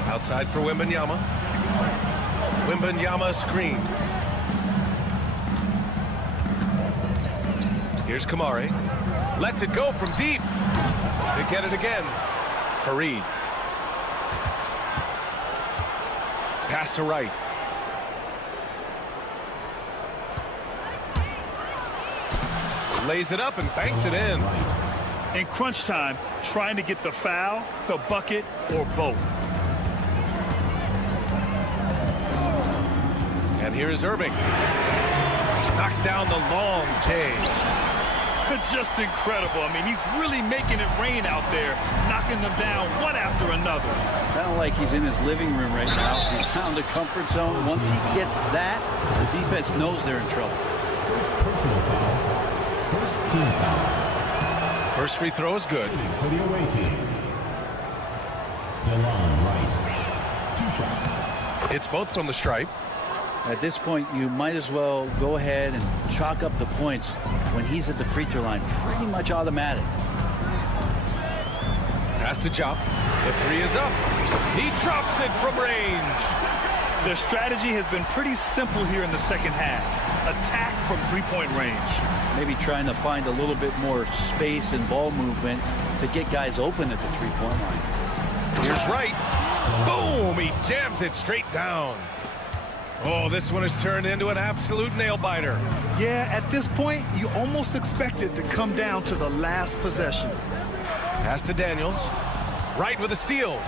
Outside for Wembanyama. Wembanyama screen. Here's Kamari. Lets it go from deep. They get it again. Fareed. Pass to Wright. Lays it up and banks it in. In crunch time, trying to get the foul, the bucket, or both. And here is Irving. Knocks down the long J. Just incredible. I mean, he's really making it rain out there, knocking them down one after another. Kind of like he's in his living room right now. He's found a comfort zone. Once he gets that, the defense knows they're in trouble. First personal foul. First team foul. First free throw is good. For the away team. DeLon Wright. 2 shots. It's both from the stripe. At this point, you might as well go ahead and chalk up the points when he's at the free throw line. Pretty much automatic. Pass to Jop. The 3 is up. He drops it from range. Their strategy has been pretty simple here in the second half. Attack from three-point range. Maybe trying to find a little bit more space and ball movement to get guys open at the three-point line. Here's Wright. Boom! He jams it straight down. Oh, this one has turned into an absolute nail-biter. Yeah, at this point, you almost expect it to come down to the last possession. Pass to Daniels. Wright with a steal.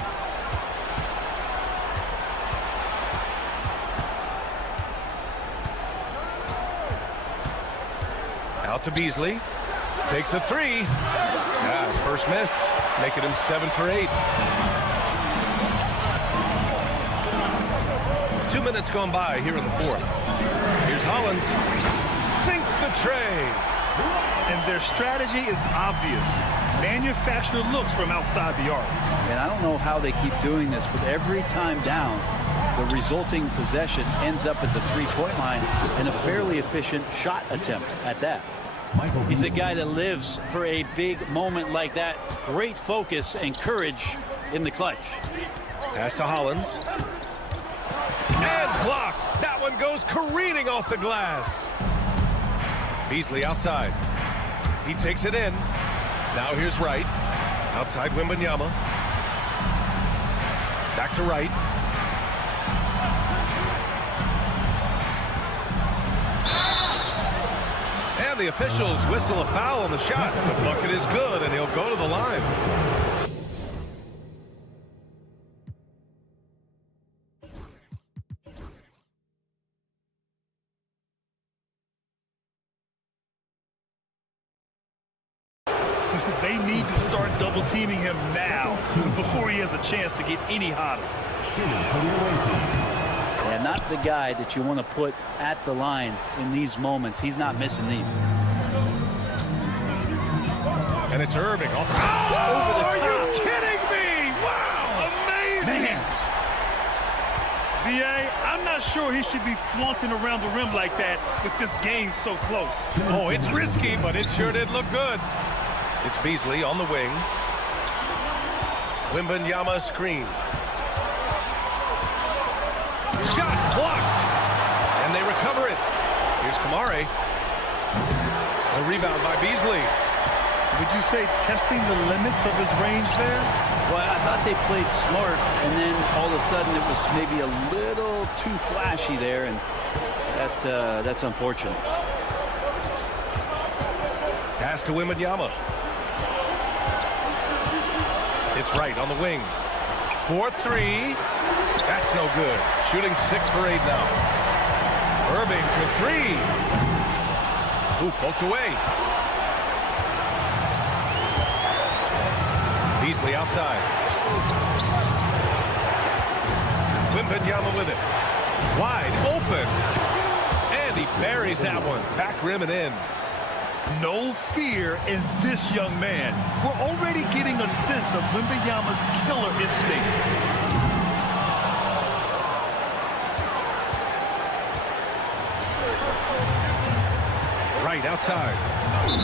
Out to Beasley. Takes a 3. Yeah, his first miss, making him 7 for 8. 2 minutes gone by here in the 4th. Here's Hollins. Sinks the tray. And their strategy is obvious. Manufacture looks from outside the arc. And I don't know how they keep doing this, but every time down, the resulting possession ends up at the three-point line and a fairly efficient shot attempt at that. He's a guy that lives for a big moment like that. Great focus and courage in the clutch. Pass to Hollins. And blocked. That one goes careening off the glass. Beasley outside. He takes it in. Now here's Wright. Outside Wembanyama. Back to Wright. And the officials whistle a foul on the shot. The bucket is good, and he'll go to the line. They need to start double teaming him now before he has a chance to get any hotter. And not the guy that you want to put at the line in these moments. He's not missing these. And it's Irving. Over the Are top. you kidding me? Wow, amazing. Man. BA, I'm not sure he should be flaunting around the rim like that with this game so close. Oh, it's risky, but it sure did look good. It's Beasley on the wing. Wembanyama screen. Shots blocked. And they recover it. Here's Kamari. A rebound by Beasley. Would you say testing the limits of his range there? Well, I thought they played smart, and then all of a sudden it was maybe a little too flashy there, and that's unfortunate. Pass to Wembanyama. It's Wright on the wing. 4-3. That's no good. Shooting 6 for 8 now. Irving for 3. Ooh, poked away. Beasley outside. Wembanyama with it. Wide open. And he buries that one. Back rim and in. No fear in this young man. We're already getting a sense of Wembanyama's killer instinct. Right outside.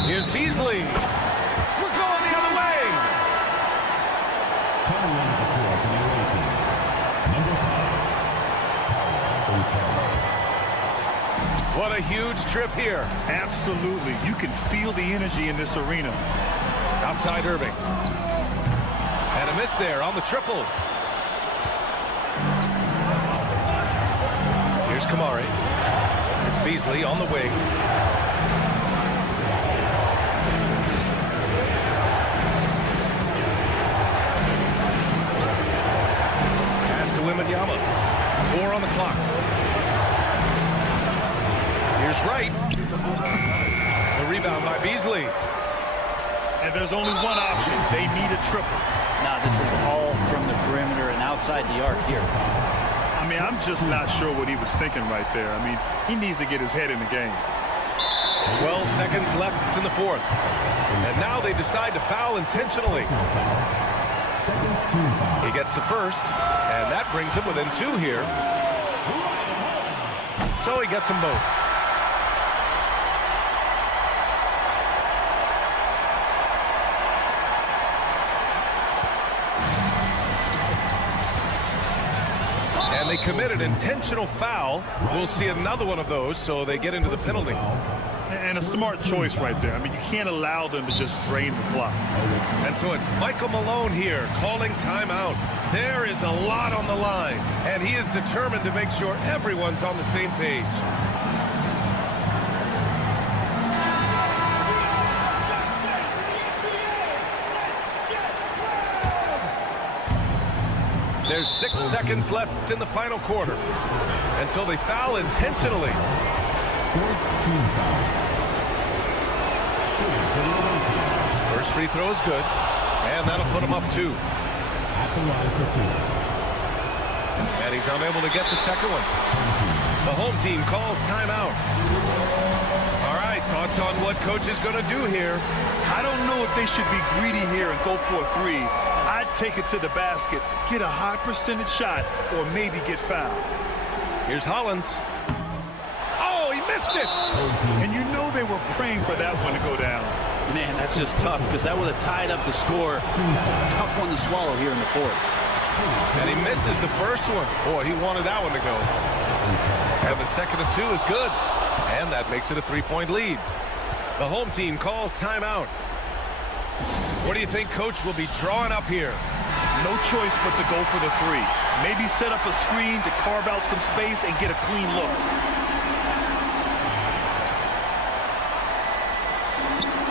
Here's Beasley. We're going the other way. Coming in at the floor for the away team. Number 5. What a huge trip here. Absolutely. You can feel the energy in this arena. Outside Irving. And a miss there on the triple. Here's Kamari. It's Beasley on the wing. Pass to Wembanyama. 4 on the clock. Here's Wright. The The rebound by Beasley. And there's only one option. They need a triple. Now this is all from the perimeter and outside the arc here. I mean, I'm just not sure what he was thinking right there. I mean, he needs to get his head in the game. 12 seconds left in the fourth. And now they decide to foul intentionally. He gets the first, and that brings him within 2 here. So he gets them both. And they commit an intentional foul. We'll see another one of those, so they get into the penalty. And a smart choice right there. I mean, you can't allow them to just drain the clock. And so it's Michael Malone here calling timeout. There is a lot on the line, and he is determined to make sure everyone's on the same page. There's 6 seconds left in the final quarter. And so they foul intentionally. First free throw is good, and that'll put him up 2. And he's unable to get the second one. The home team calls timeout. All right, thoughts on what coach is going to do here? I don't know if they should be greedy here and go for a 3. I'd take it to the basket, get a high percentage shot, or maybe get fouled. Here's Hollins. Oh, he missed it! And you know they were praying for that one to go down. Man, that's just tough because that would have tied up the score. It's a tough one to swallow here in the fourth. And he misses the first one. Boy, he wanted that one to go. And the second of 2 is good. And that makes it a 3-point lead. The home team calls timeout. What do you think coach will be drawing up here? No choice but to go for the 3. Maybe set up a screen to carve out some space and get a clean look.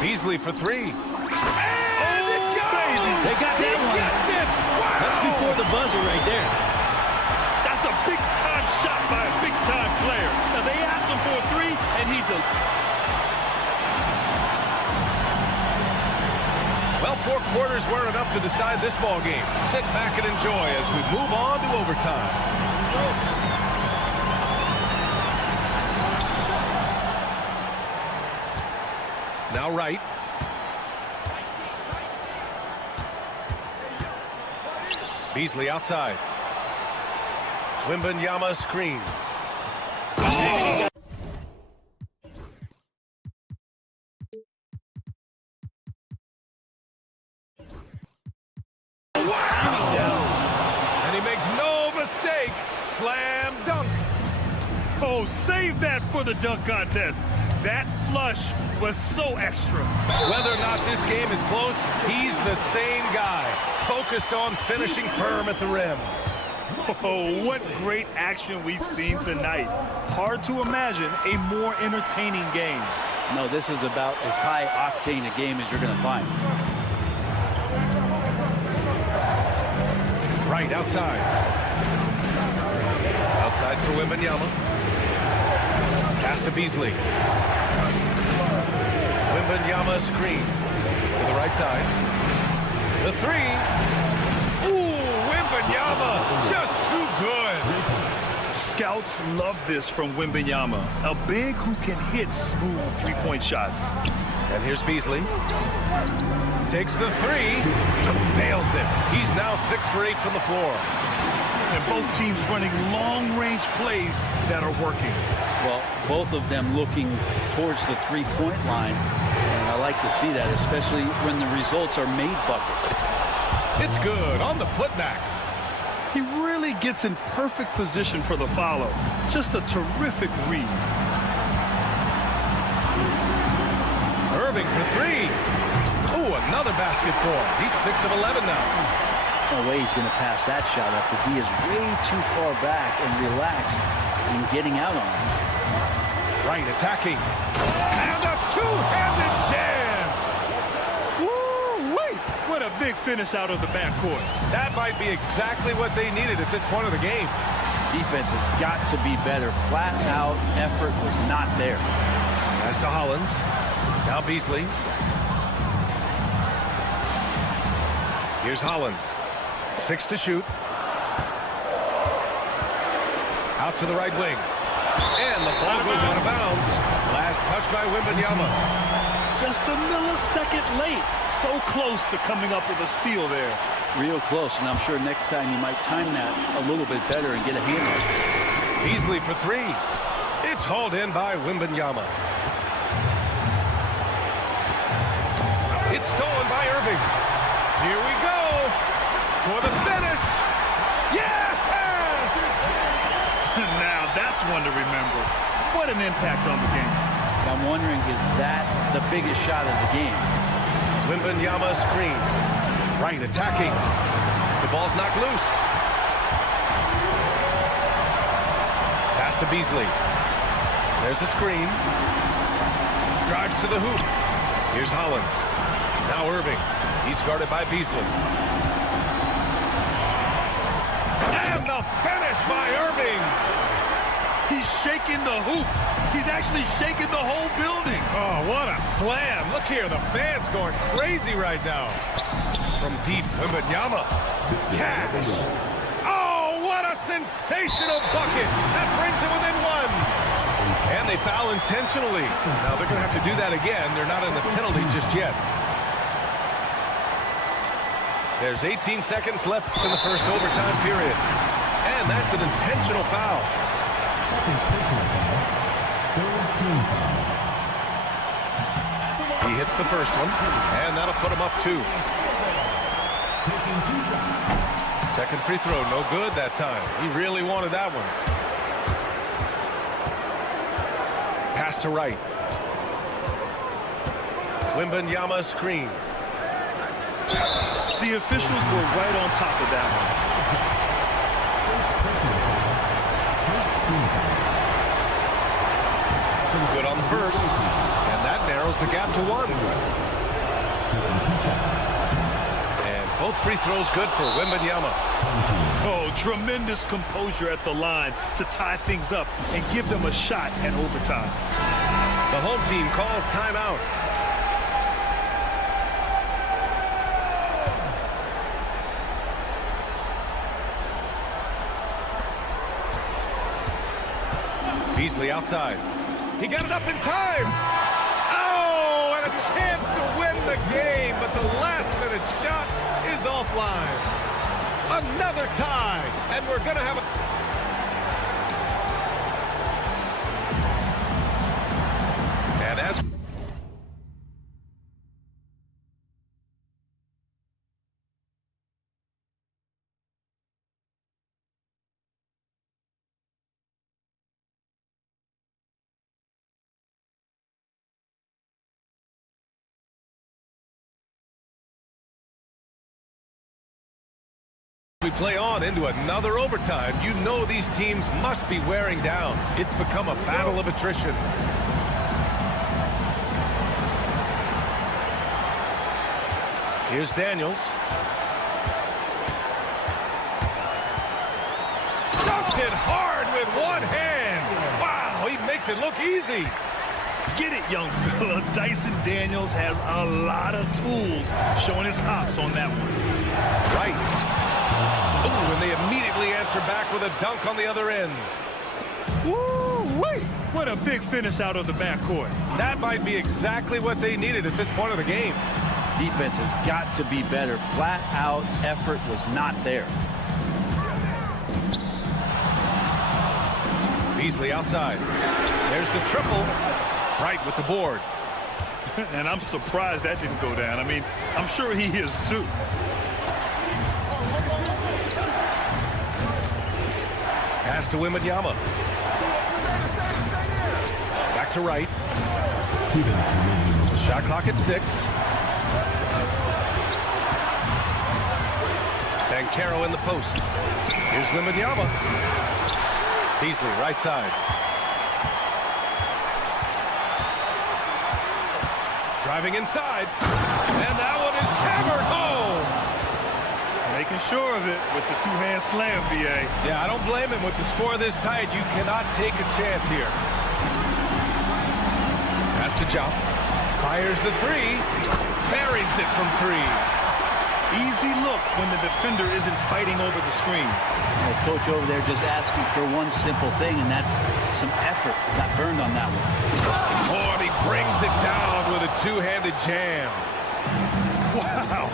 Beasley for 3. And it baby. They got that one. Gets it. Wow. That's before the buzzer right there. That's a big-time shot by a big-time player. Now, they asked him for a 3, and he did. Well, 4 quarters weren't enough to decide this ball game. Sit back and enjoy as we move on to overtime. Now right. Beasley outside. Wembanyama screen. And he makes no mistake. Slam dunk. Oh, save that for the dunk contest. That flush was so extra. Whether or not this game is close, he's the same guy, focused on finishing firm at the rim. Oh, what great action we've seen tonight. Hard to imagine a more entertaining game. No, this is about as high-octane a game as you're going to find. Right outside. Outside for Wembanyama. Pass to Beasley. Wembanyama screen to the right side. The 3. Ooh, Wembanyama just too good. Scouts love this from Wembanyama, a big who can hit smooth three-point shots. And here's Beasley. Takes the 3. Nails it. He's now 6 for 8 from the floor. And both teams running long-range plays that are working. Well, both of them looking towards the three-point line. And I like to see that, especially when the results are made buckets. It's good on the putback. He really gets in perfect position for the follow. Just a terrific read. Irving for 3. Ooh, another basket for him. He's 6 of 11 now. No way he's going to pass that shot up. The D is way too far back and relaxed in getting out on him. Right, attacking. And a two-handed jam. Woo-wee! What a big finish out of the backcourt. That might be exactly what they needed at this point of the game. Defense has got to be better. Flat out effort was not there. As to Hollins. Now Beasley. Here's Hollins. 6 to shoot. Out to the right wing. And the ball goes out of bounds. Last touch by Wembanyama. Just a millisecond late. So close to coming up with a steal there. Real close, and I'm sure next time he might time that a little bit better and get a handle. Beasley for 3. It's hauled in by Wembanyama. It's stolen by Irving. Here we go for the finish. Yes! Now that's one to remember. What an impact on the game. I'm wondering, is that the biggest shot of the game? Wembanyama screen. Right, attacking. The ball's knocked loose. Pass to Beasley. There's a screen. Drives to the hoop. Here's Hollins. Now Irving. He's guarded by Beasley. And the finish by Irving. He's shaking the hoop. He's actually shaking the whole building. Oh, what a slam. Look here, the fans going crazy right now. From deep, Wembanyama. Cash. Oh, what a sensational bucket. That brings it within 1. And they foul intentionally. Now they're going to have to do that again. They're not in the penalty just yet. There's 18 seconds left in the first overtime period. And that's an intentional foul. He hits the first one, and that'll put him up 2. Second free throw, no good that time. He really wanted that one. Pass to Wright. Wembanyama screen. The officials were right on top of that one. Good on the first, and that narrows the gap to 1. And both free throws good for Wembanyama. Oh, tremendous composure at the line to tie things up and give them a shot at overtime. The home team calls timeout. Beasley outside. He got it up in time. Oh, and a chance to win the game, but the last-minute shot is offline. Another tie, and we're going to have a... And as... We play on into another overtime. You know these teams must be wearing down. It's become a battle of attrition. Here's Daniels. Dumps it hard with one hand. Wow, he makes it look easy. Get it, young fella. Dyson Daniels has a lot of tools, showing his hops on that one. Right. Ooh, and they immediately answer back with a dunk on the other end. Woo-wee! What a big finish out of the backcourt. That might be exactly what they needed at this point of the game. Defense has got to be better. Flat-out effort was not there. Beasley outside. There's the triple. Right with the board. And I'm surprised that didn't go down. I mean, I'm sure he is too. Pass to Wembanyama. Back to Wright. Shot clock at 6. Bankero in the post. Here's Wembanyama. Beasley right side. Driving inside. And that one is hammered home. Making sure of it with the two-hand slam, B.A. Yeah, I don't blame him. With the score this tight, you cannot take a chance here. Pass to Jump. Fires the three. Buries it from three. Easy look when the defender isn't fighting over the screen. The coach over there just asking for one simple thing, and that's some effort. Got burned on that one. Oh, and he brings it down with a two-handed jam. Wow.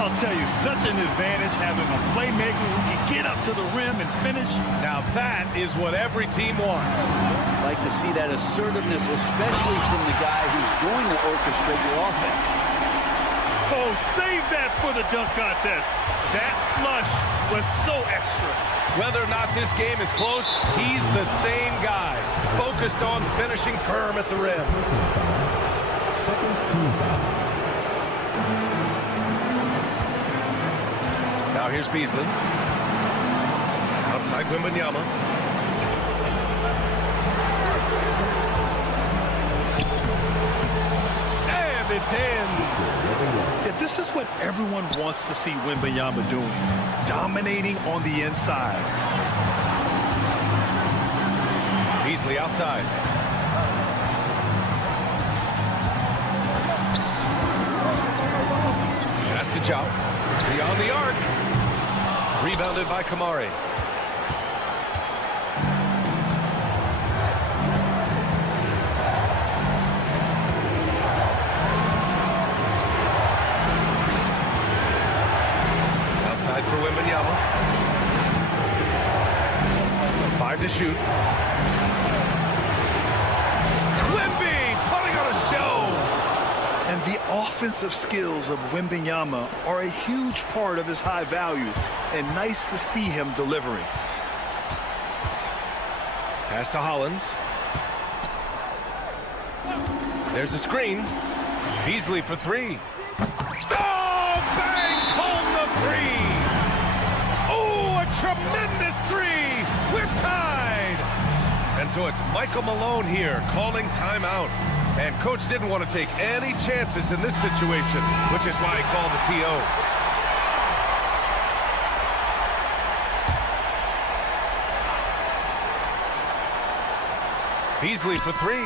I'll tell you, such an advantage having a playmaker who can get up to the rim and finish. Now that is what every team wants. Like to see that assertiveness, especially from the guy who's going to orchestrate your offense. Oh, save that for the dunk contest. That flush was so extra. Whether or not this game is close, he's the same guy, focused on finishing firm at the rim. Second team foul. Now here's Beasley. Outside Wembanyama. And it's in. Yeah, this is what everyone wants to see Wembanyama doing. Dominating on the inside. Beasley outside. Pass to Joe. Beyond the arc. Rebounded by Kamari. Outside for Wembanyama. 5 to shoot. Wemby putting on a show. And the offensive skills of Wembanyama are a huge part of his high value, and nice to see him delivering. Pass to Hollins. There's a screen. Beasley for three. Oh, bangs home the three. Oh, a tremendous three. We're tied. And so it's Michael Malone here calling timeout. And coach didn't want to take any chances in this situation, which is why he called the TO. Beasley for three.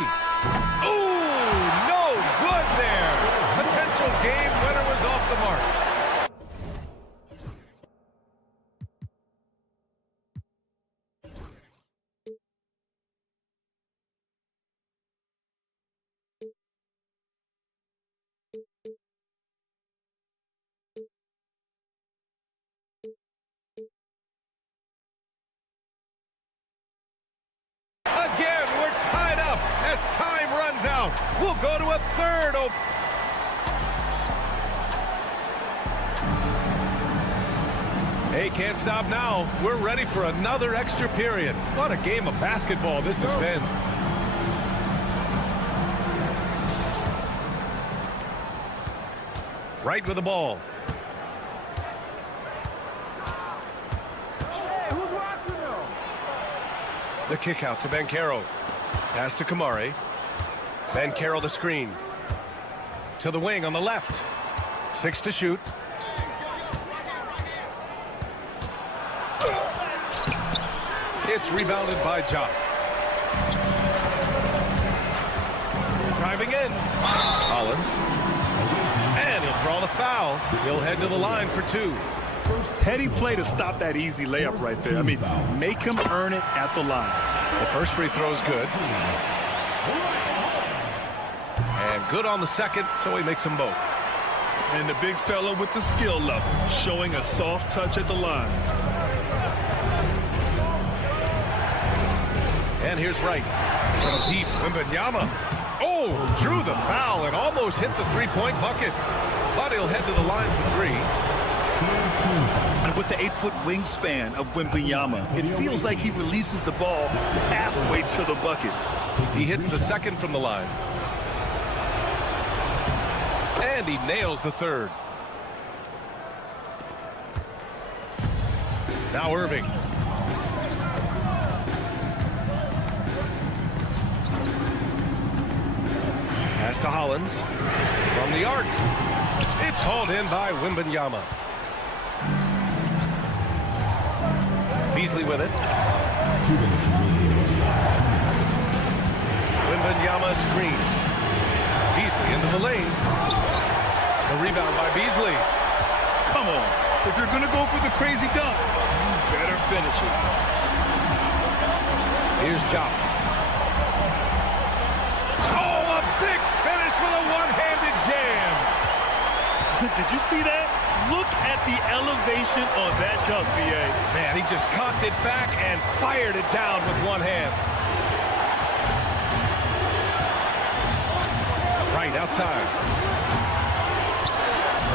Ooh, no good there. Potential game winner was off the mark. Again, we're tied up as time runs out. We'll go to a third. Hey, can't stop now. We're ready for another extra period. What a game of basketball this has been. Right with the ball. The kick out to Banchero. Pass to Kamari. Banchero the screen. To the wing on the left. 6 to shoot. It's rebounded by Ja. Driving in. Hollins. And he'll draw the foul. He'll head to the line for two. Heady play to stop that easy layup right there. I mean, make him earn it at the line. The first free throw's good. And good on the second, so he makes them both. And the big fella with the skill level, showing a soft touch at the line. And here's Wright. From deep, Wembanyama. Oh, drew the foul and almost hit the three-point bucket. But he'll head to the line for three. And with the 8-foot wingspan of Wembanyama, it feels like he releases the ball halfway to the bucket. He hits the second from the line. And he nails the third. Now Irving. Pass to Hollins. From the arc. It's hauled in by Wembanyama. Beasley with it. Wembanyama screen. Beasley Into the lane. The rebound by Beasley. Come on. If you're going to go for the crazy dunk, you better finish it. Here's Jop. Oh, a big finish with a one-handed jam. Did you see that? Look at the elevation on that dunk, B.A. Man, he just cocked it back and fired it down with one hand. Right outside.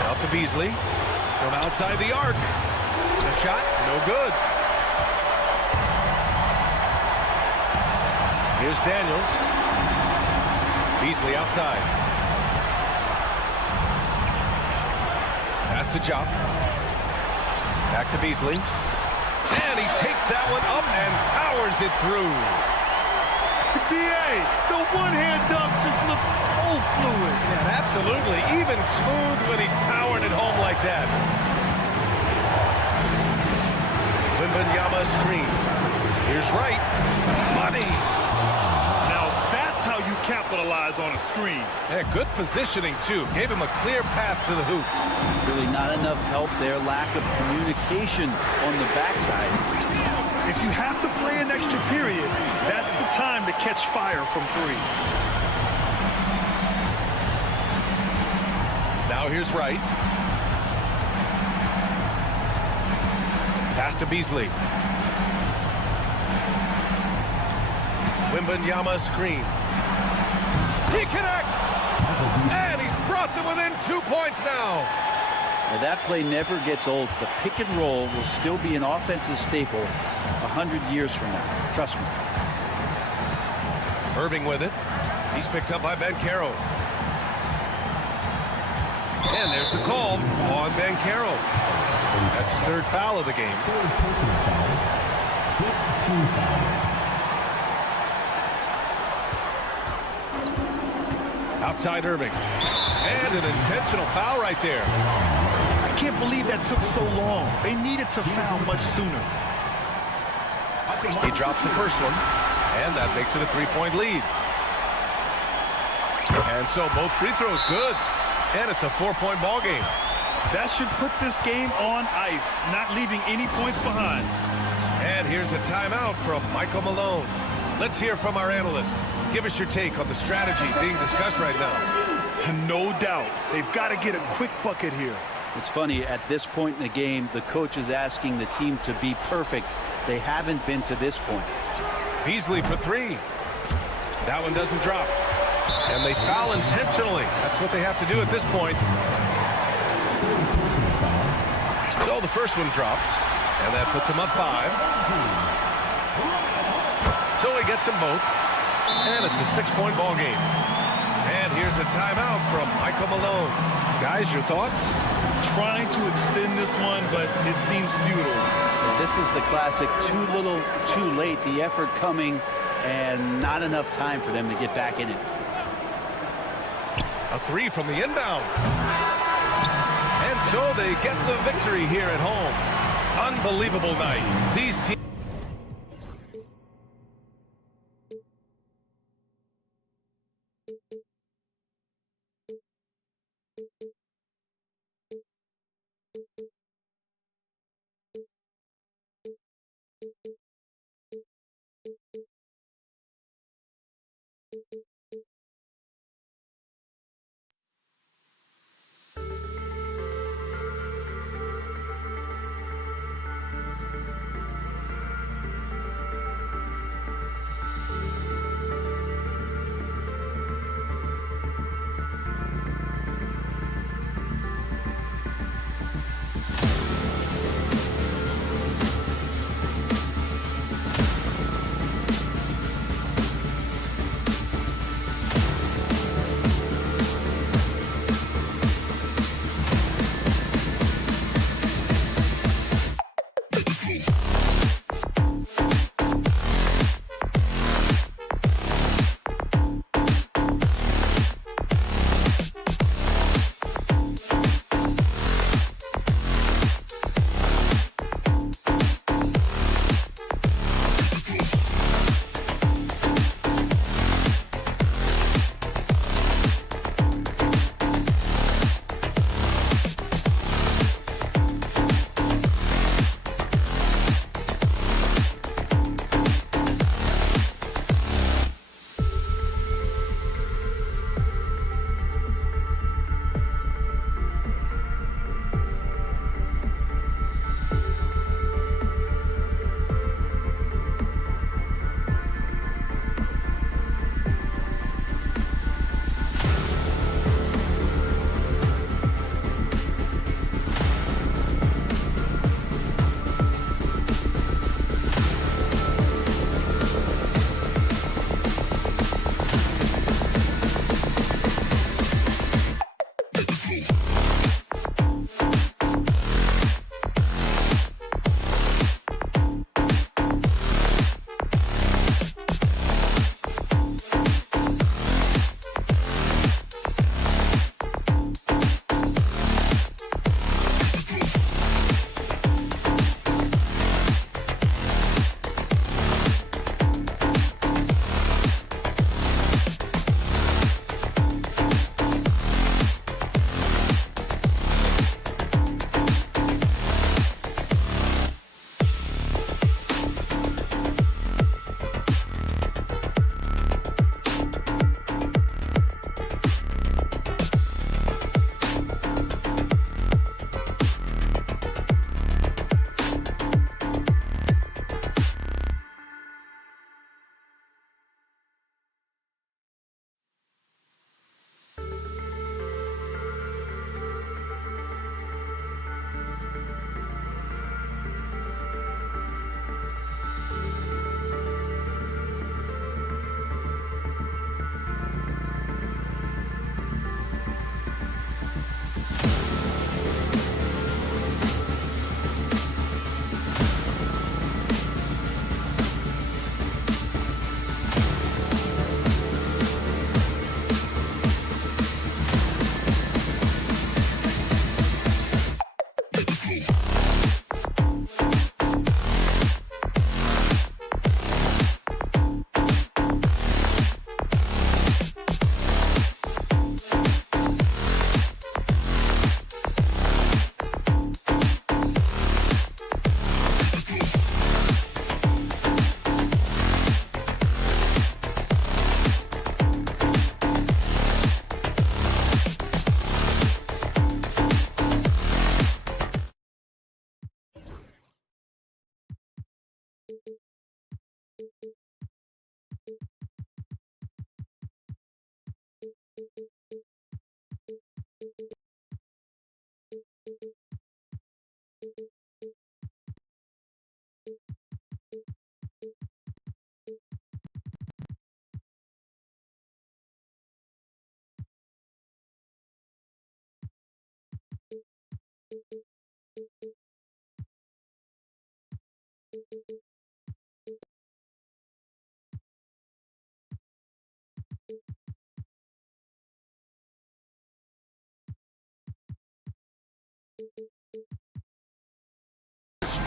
Out to Beasley. From outside the arc. The shot, no good. Here's Daniels. Beasley outside. Pass to Jop. Back to Beasley. And he takes that one up and powers it through. B.A., the one-hand dunk just looks so fluid. Yeah, absolutely. Even smooth when he's powering it home like that. Wembanyama screen. Here's Wright. Money. Now that's how you capitalize on a screen. Yeah, good positioning, too. Gave him a clear path to the hoop. Really not enough help there. Lack of communication on the backside. If you have to play an extra period, that's the time to catch fire from three. Now here's Wright. Pass to Beasley. Wembanyama screen. He connects! And he's brought them within 2 points now. Now, that play never gets old. The pick and roll will still be an offensive staple 100 years from now. Trust me. Irving with it. He's picked up by Banchero. And there's the call on Banchero. That's his third foul of the game. Outside Irving. And an intentional foul right there. I can't believe that took so long. They needed to foul much sooner. He drops the first one, and that makes it a three-point lead. And so both free throws good, and it's a 4-point ball game. That should put this game on ice, not leaving any points behind. And here's a timeout from Michael Malone. Let's hear from our analyst. Give us your take on the strategy being discussed right now. No doubt. They've got to get a quick bucket here. It's funny, at this point in the game, the coach is asking the team to be perfect. They haven't been to this point. Beasley for three. That one doesn't drop. And they foul intentionally. That's what they have to do at this point. So the first one drops, and that puts him up 5. So he gets them both, and it's a 6-point ball game. And here's a timeout from Michael Malone. Guys, your thoughts? Trying to extend this one, but it seems futile. This is the classic too little, too late. The effort coming, and not enough time for them to get back in it. A three from the inbound. And so they get the victory here at home. Unbelievable night. These teams.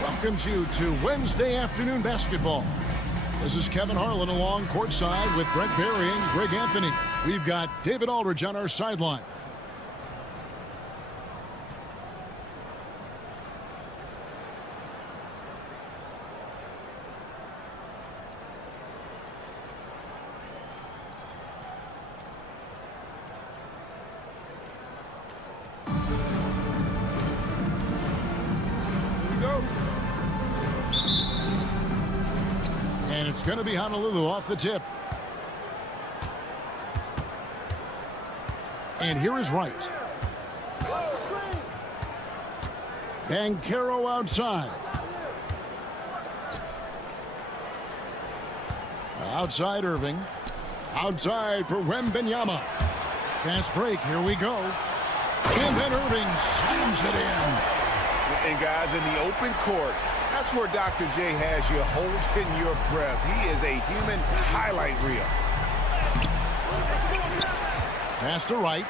Welcomes you to Wednesday afternoon basketball. This is Kevin Harlan along courtside with Brett Berry and Greg Anthony. We've got David Aldridge on our sideline. And it's going to be Honolulu off the tip. And here is Wright. Banchero outside. Outside Irving. Outside for Wembanyama. Fast break. Here we go. And then Irving slams it in. And guys, in the open court, that's where Dr. J has you holding your breath. He is a human highlight reel. Pass to Wright.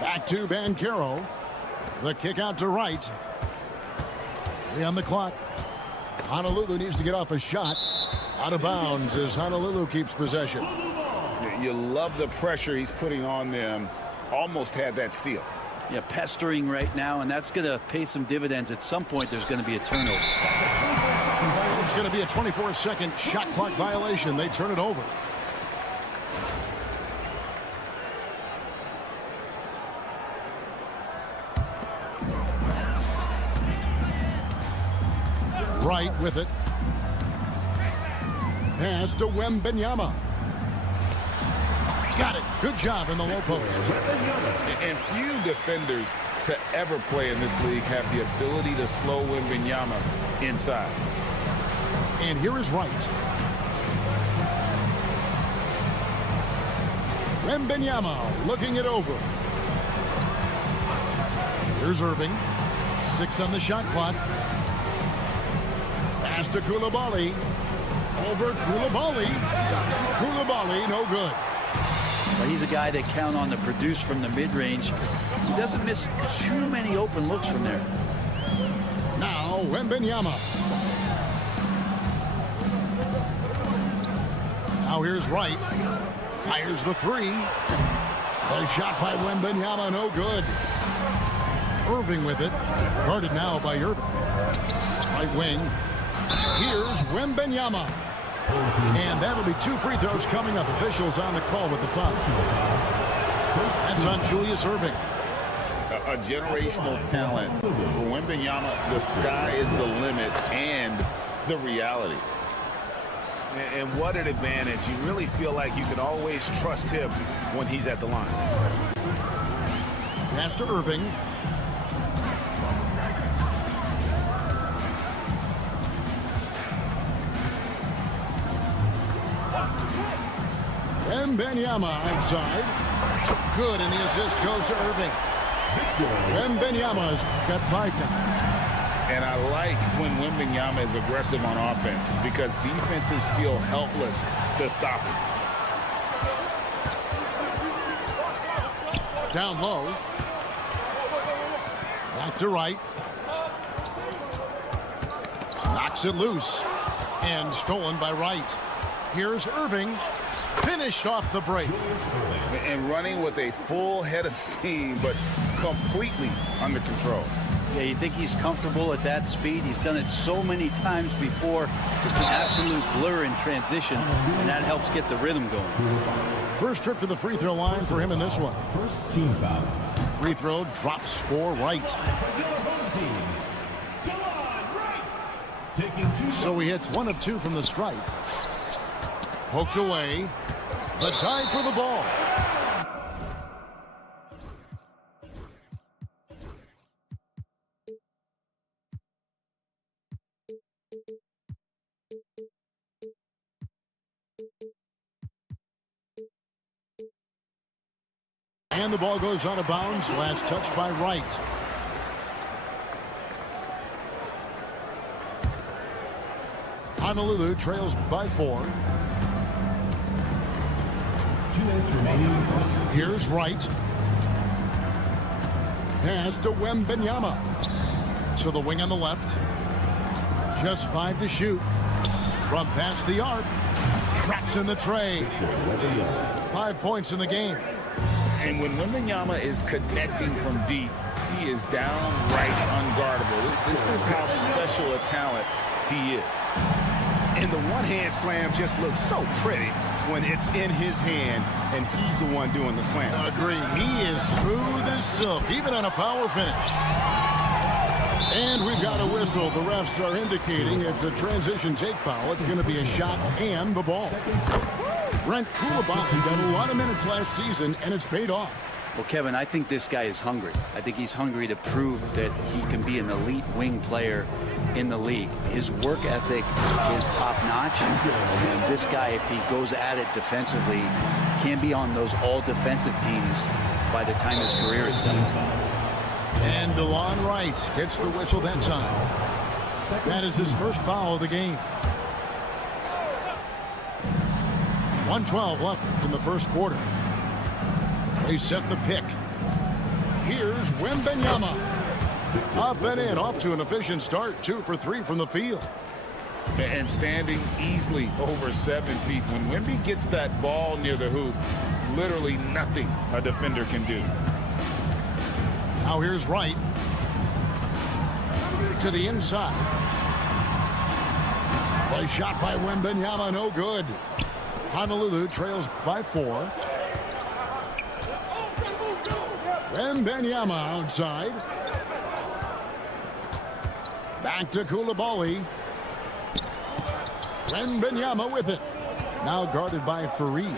Back to Banchero. The kick out to Wright. 3 on the clock. Honolulu needs to get off a shot. Out of bounds as Honolulu keeps possession. You love the pressure he's putting on them. Almost had that steal. Yeah, pestering right now, and that's going to pay some dividends. At some point, there's going to be a turnover. It's going to be a 24-second shot clock violation. They turn it over. Wright with it. Pass to Wembanyama. Got it. Good job in the low post. And few defenders to ever play in this league have the ability to slow Wembanyama inside. And here is Wright. Wembanyama looking it over. Here's Irving. 6 on the shot clock. Pass to Coulibaly. Over Coulibaly. Coulibaly, no good. But he's a guy they count on to produce from the mid-range. He doesn't miss too many open looks from there. Now Wembanyama. Now here's Wright. Fires the 3. The shot by Wembanyama, no good. Irving with it. Guarded now by Irving. Right wing. Here's Wembanyama. And that'll be 2 free throws coming up. Officials on the call with the foul. That's on Julius Irving. A generational talent. For Wembanyama, the sky is the limit and the reality. And what an advantage. You really feel like you can always trust him when he's at the line. Pass to Irving. Wembanyama outside. Good, and the assist goes to Irving. Wembanyama's got 5 now. And I like when Wembanyama is aggressive on offense because defenses feel helpless to stop him. Down low. Back to Wright. Knocks it loose. And stolen by Wright. Here's Irving. Finished off the break. And running with a full head of steam, but completely under control. Yeah, you think he's comfortable at that speed. He's done it so many times before. Just an absolute blur in transition, and that helps get the rhythm going. First trip to the free throw line for him in this one. First team foul. Free throw drops for Wright. So he hits 1 of 2 from the stripe. Poked away. The dive for the ball. And the ball goes out of bounds. Last touch by Wright. Honolulu trails by 4. 2 minutes remaining. Here's Wright. Pass to Wembanyama. To the wing on the left. Just 5 to shoot. From past the arc. Traps in the tray. 5 points in the game. And when Wembanyama is connecting from deep, he is downright unguardable. This is how special a talent he is. And the one-hand slam just looks so pretty when it's in his hand and he's the one doing the slam. Agree. He is smooth as silk, even on a power finish. And we've got a whistle. The refs are indicating it's a transition take foul. It's going to be a shot and the ball. Brent Coulibaly got a lot of minutes last season, and it's paid off. Well, Kevin, I think this guy is hungry. I think he's hungry to prove that he can be an elite wing player in the league. His work ethic is top-notch. And this guy, if he goes at it defensively, can be on those all-defensive teams by the time his career is done. And DeLon Wright gets the whistle that time. That is his first foul of the game. 1:12 left in the first quarter. They set the pick. Here's Wembanyama. Up and in, off to an efficient start. 2 for 3 from the field. And standing easily over 7 feet. When Wemby gets that ball near the hoop, literally nothing a defender can do. Now here's Wright. To the inside. Play shot by Wembanyama, no good. Honolulu trails by 4. Wembanyama outside. Back to Coulibaly. Wembanyama with it. Now guarded by Fareed.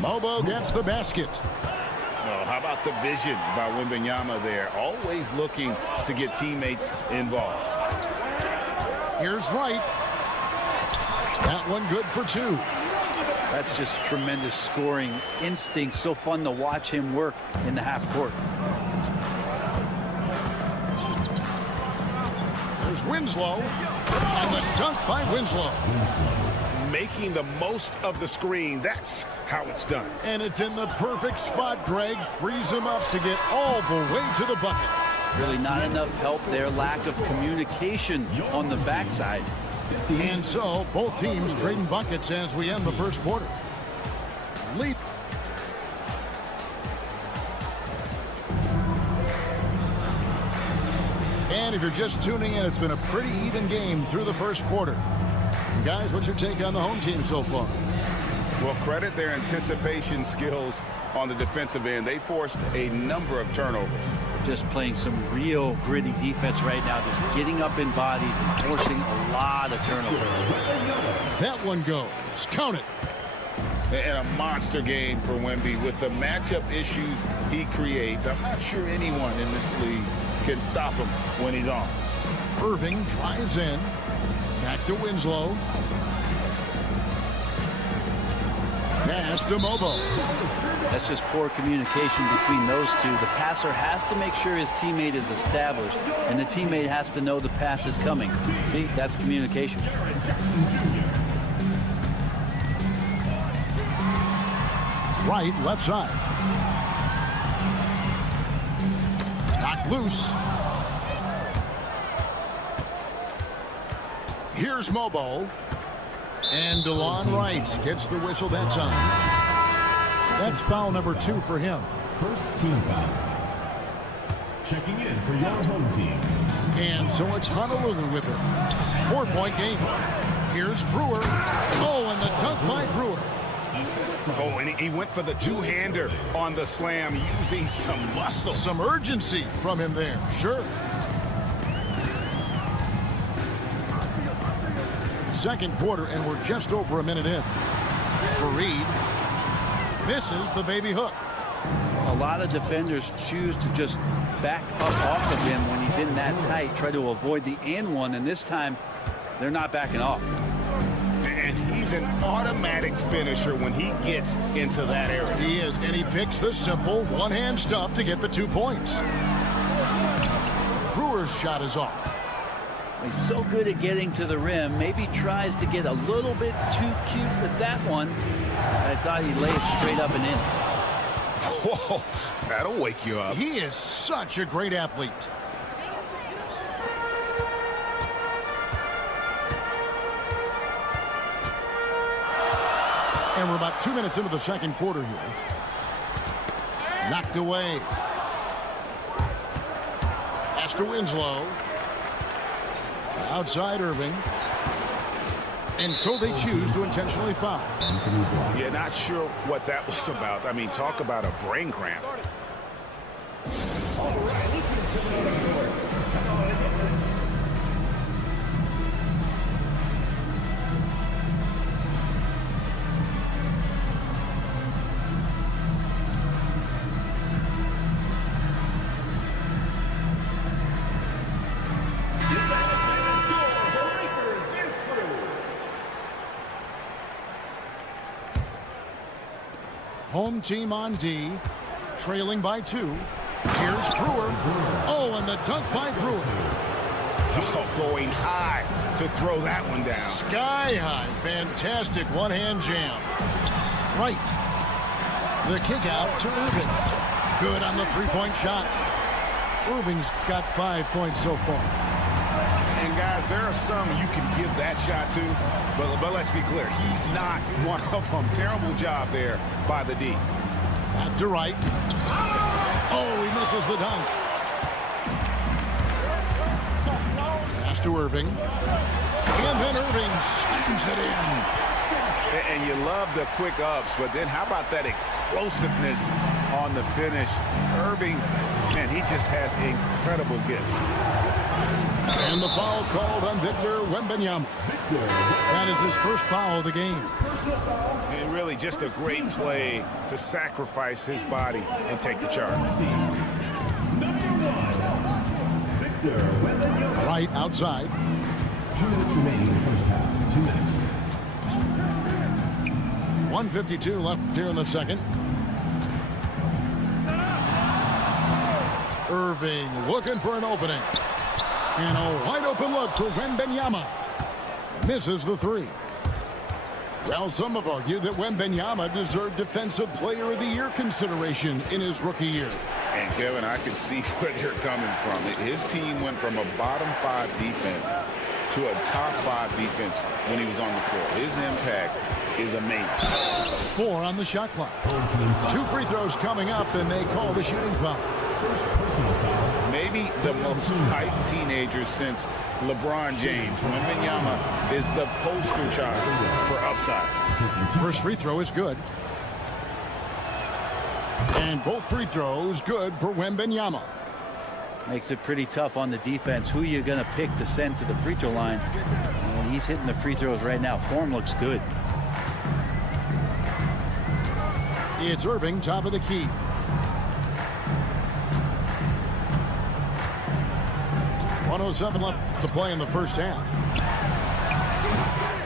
Mobo gets the basket. Oh, how about the vision by Wembanyama there? Always looking to get teammates involved. Here's Wright. That one good for 2. That's just tremendous scoring instinct. So fun to watch him work in the half court. There's Winslow. And the dunk by Winslow. Making the most of the screen. That's how it's done. And it's in the perfect spot. Greg frees him up to get all the way to the bucket. Really not enough help there. Lack of communication on the backside. And so both teams trading buckets as we end the first quarter. Lead. And if you're just tuning in, it's been a pretty even game through the first quarter. Guys, what's your take on the home team so far? Well, credit their anticipation skills on the defensive end. They forced a number of turnovers. Just playing some real gritty defense right now. Just getting up in bodies and forcing a lot of turnovers. That one goes. Count it. And a monster game for Wemby with the matchup issues he creates. I'm not sure anyone in this league can stop him when he's on. Irving drives in. Back to Winslow. Pass to Mobo. That's just poor communication between those two. The passer has to make sure his teammate is established, and the teammate has to know the pass is coming. See, that's communication. Right, left side. Knocked loose. Here's Mobo. And DeLon Wright gets the whistle that time. That's foul number 2 for him. First team foul. Checking in for your home team. And so it's Honolulu with it. 4-point game. Here's Brewer. Oh, and the dunk by Brewer. Oh, and he went for the two-hander on the slam using some muscle. Some urgency from him there. Sure. Second quarter, and we're just over a minute in. Fareed misses the baby hook. A lot of defenders choose to just back up off of him when he's in that tight, try to avoid the and one, and this time they're not backing off. And he's an automatic finisher when he gets into that area. He is, and he picks the simple one-hand stuff to get the 2 points. Brewer's shot is off. He's so good at getting to the rim. Maybe tries to get a little bit too cute with that one. I thought he'd lay it straight up and in. Whoa, that'll wake you up. He is such a great athlete. And we're about 2 minutes into the second quarter here. Knocked away. Pass to Winslow. Outside Irving. And so they choose to intentionally foul. Yeah, not sure what that was about. I mean, talk about a brain cramp. Home team on D, trailing by 2. Here's Brewer. Oh, and the dunk by Brewer. Oh, going high to throw that one down. Sky high. Fantastic one-hand jam. Right. The kick out to Irving. Good on the three-point shot. Irving's got 5 points so far. And guys, there are some you can give that shot to, but let's be clear, he's not one of them. Terrible job there by the D. Back to right. Oh, he misses the dunk. Pass to Irving. And then Irving slams it in. And you love the quick ups, but then how about that explosiveness on the finish? Irving, man, he just has incredible gifts. And the foul called on Victor Wembanyama. That is his first foul of the game. And really just a great play to sacrifice his body and take the charge. Right outside. 2 minutes remaining in the first half. 2 minutes. 1:52 left here in the second. Irving looking for an opening. And a wide open look for Wembanyama. Misses the three. Well, some have argued that Wembanyama deserved Defensive Player of the Year consideration in his rookie year. And Kevin, I can see where you're coming from. His team went from a bottom 5 defense to a top 5 defense when he was on the floor. His impact is amazing. 4 on the shot clock. 2 free throws coming up, and they call the shooting foul. Maybe the most hyped teenager since LeBron James. Wembanyama is the poster child for upside. First free throw is good. And both free throws good for Wembanyama. Makes it pretty tough on the defense. Who you going to pick to send to the free throw line? And he's hitting the free throws right now. Form looks good. It's Irving, top of the key. .107 left to play in the first half.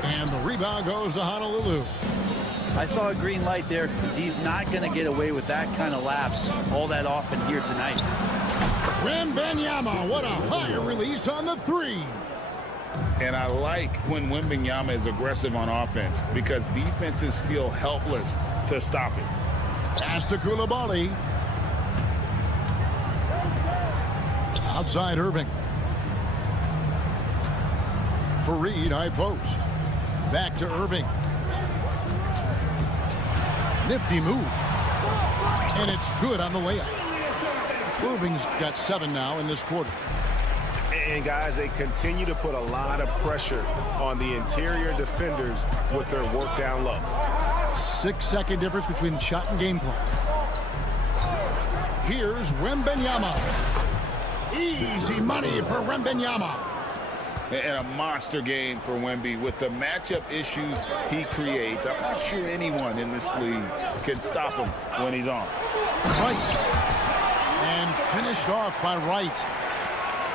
And the rebound goes to Honolulu. I saw a green light there. He's not going to get away with that kind of lapse all that often here tonight. Wembanyama, what a high release on the three. And I like when Wembanyama is aggressive on offense because defenses feel helpless to stop it. Pass to Coulibaly. Outside Irving. Fareed, high post. Back to Irving. Nifty move. And it's good on the layup. Irving's got 7 now in this quarter. And guys, they continue to put a lot of pressure on the interior defenders with their work down low. 6-second difference between shot and game clock. Here's Wembanyama. Easy money for Wembanyama. And a monster game for Wemby with the matchup issues he creates. I'm not sure anyone in this league can stop him when he's on. Right. And finished off by Wright.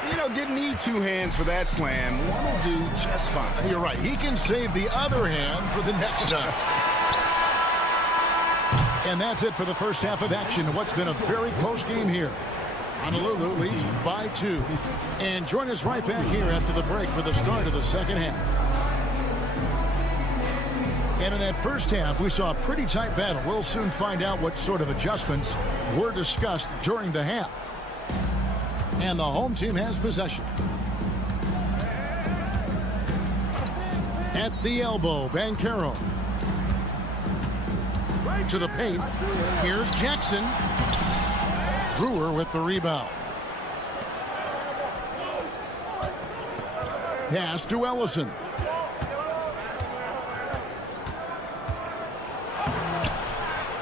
You know, didn't need 2 hands for that slam. One will do just fine. You're right. He can save the other hand for the next time. And that's it for the first half of action. What's been a very close game here. Honolulu leads by 2. And join us right back here after the break for the start of the second half. And in that first half, we saw a pretty tight battle. We'll soon find out what sort of adjustments were discussed during the half. And the home team has possession. At the elbow, Banchero. To the paint. Here's Jackson. Brewer with the rebound. Pass to Ellison.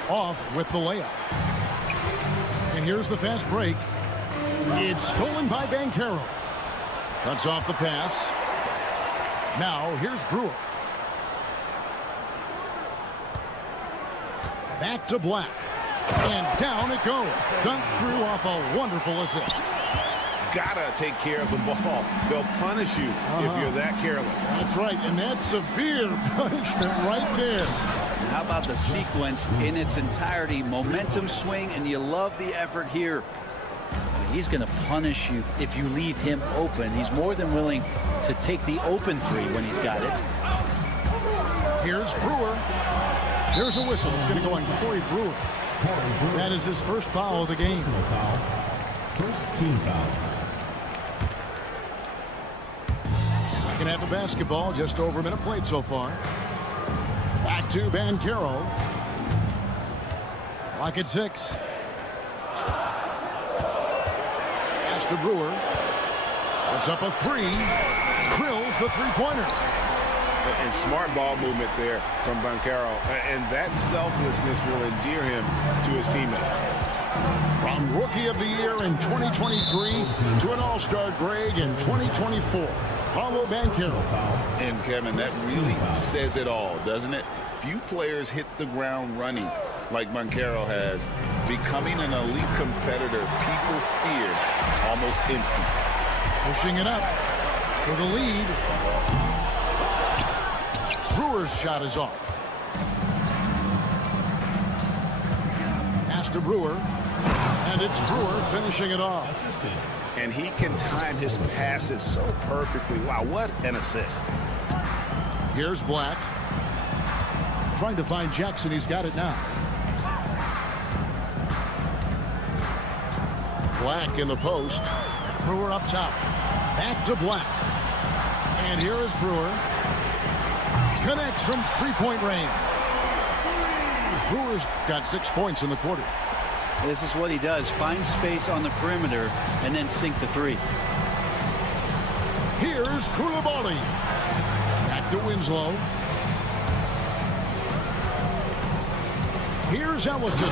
Off with the layup. And here's the fast break. It's stolen by Banchero. Cuts off the pass. Now here's Brewer. Back to Black. And down it goes. Dunked through off a wonderful assist. Gotta take care of the ball. They'll punish you if you're that careless. That's right, and that's severe punishment right there. How about the sequence in its entirety? Momentum swing, and you love the effort here. He's going to punish you if you leave him open. He's more than willing to take the open three when he's got it. Here's Brewer. There's a whistle. It's going to go on Corey Brewer. That is his first foul of the game. First team foul. Second half of basketball, just over a minute played so far. Back to Banchero. Clock at 6. Pass to Brewer. Puts up a 3. Drills the three-pointer. And smart ball movement there from Banchero. And that selflessness will endear him to his teammates. From Rookie of the Year in 2023 to an All-Star grade in 2024. Paulo Banchero. And Kevin, that really says it all, doesn't it? Few players hit the ground running like Banchero has. Becoming an elite competitor, people fear almost instantly. Pushing it up for the lead. Brewer's shot is off. Pass to Brewer. And it's Brewer finishing it off. And he can time his passes so perfectly. Wow, what an assist. Here's Black. Trying to find Jackson. He's got it now. Black in the post. Brewer up top. Back to Black. And here is Brewer. Connects from three-point range. Brewer's got 6 points in the quarter. This is what he does. Find space on the perimeter and then sink the three. Here's Koulibaly. Back to Winslow. Here's Ellison.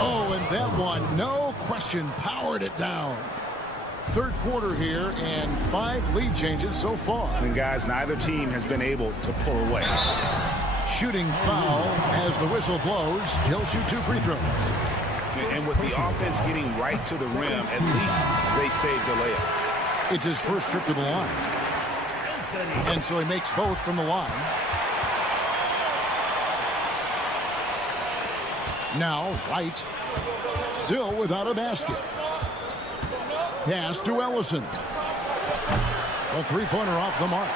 Oh, and that one, no question, powered it down. Third quarter here and 5 lead changes so far. And guys, neither team has been able to pull away. Shooting foul as the whistle blows. He'll shoot 2 free throws. And with the offense getting right to the rim, at least they saved the layup. It's his first trip to the line. And so he makes both from the line. Now, White, still without a basket. Pass to Ellison. A three-pointer off the mark.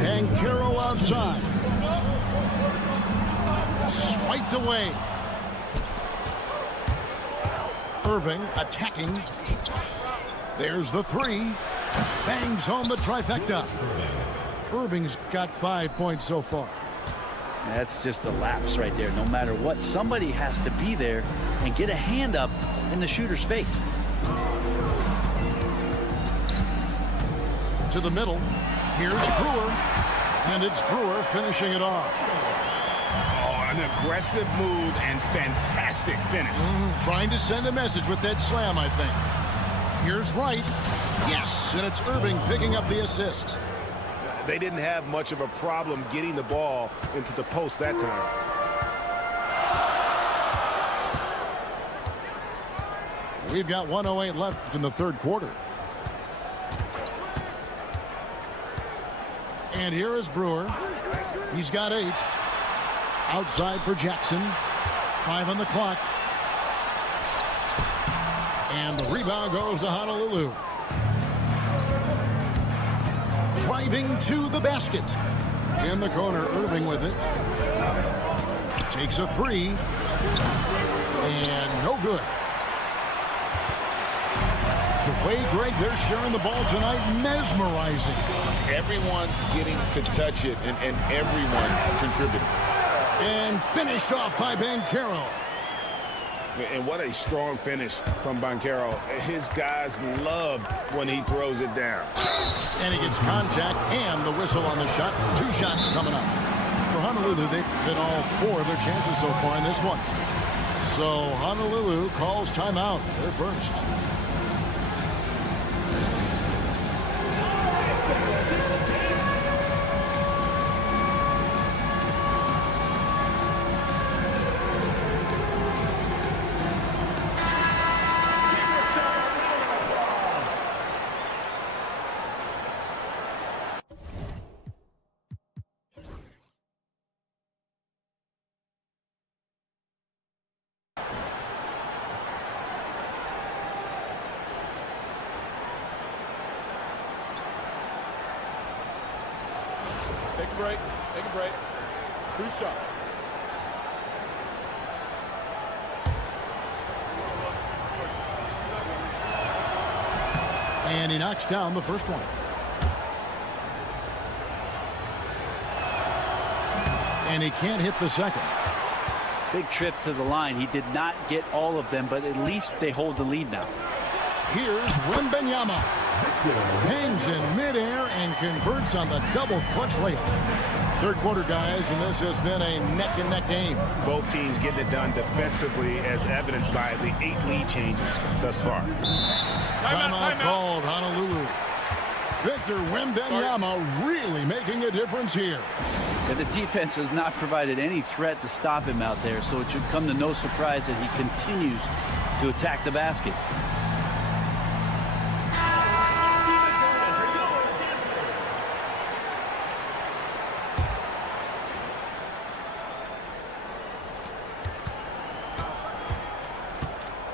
Banchero outside. Swiped away. Irving attacking. There's the 3. Bangs home the trifecta. Irving's got 5 points so far. That's just a lapse right there. No matter what, somebody has to be there and get a hand up in the shooter's face. To the middle. Here's Brewer. And it's Brewer finishing it off. Oh, an aggressive move and fantastic finish. Trying to send a message with that slam, I think. Here's Wright. Yes, and it's Irving picking up the assist. They didn't have much of a problem getting the ball into the post that time. We've got 1:08 left in the third quarter. And here is Brewer. He's got 8. Outside for Jackson. 5 on the clock. And the rebound goes to Honolulu. Driving to the basket. In the corner, Irving with it. Takes a 3. And no good. The way, Greg, they're sharing the ball tonight, mesmerizing. Everyone's getting to touch it, and everyone contributing. And finished off by Banchero. And what a strong finish from Banchero. His guys love when he throws it down. And he gets contact and the whistle on the shot. 2 shots coming up. For Honolulu, they've hit all 4 of their chances so far in this one. So Honolulu calls timeout. They're first. Take a break. 2 shots. And he knocks down the first one. And he can't hit the second. Big trip to the line. He did not get all of them, but at least they hold the lead now. Here's Wembanyama. Hangs in midair and converts on the double clutch layup. Third quarter, guys, and this has been a neck-and-neck game. Both teams getting it done defensively, as evidenced by the 8 lead changes thus far. Timeout called, Honolulu. Victor Wembanyama really making a difference here. But the defense has not provided any threat to stop him out there, so it should come to no surprise that he continues to attack the basket.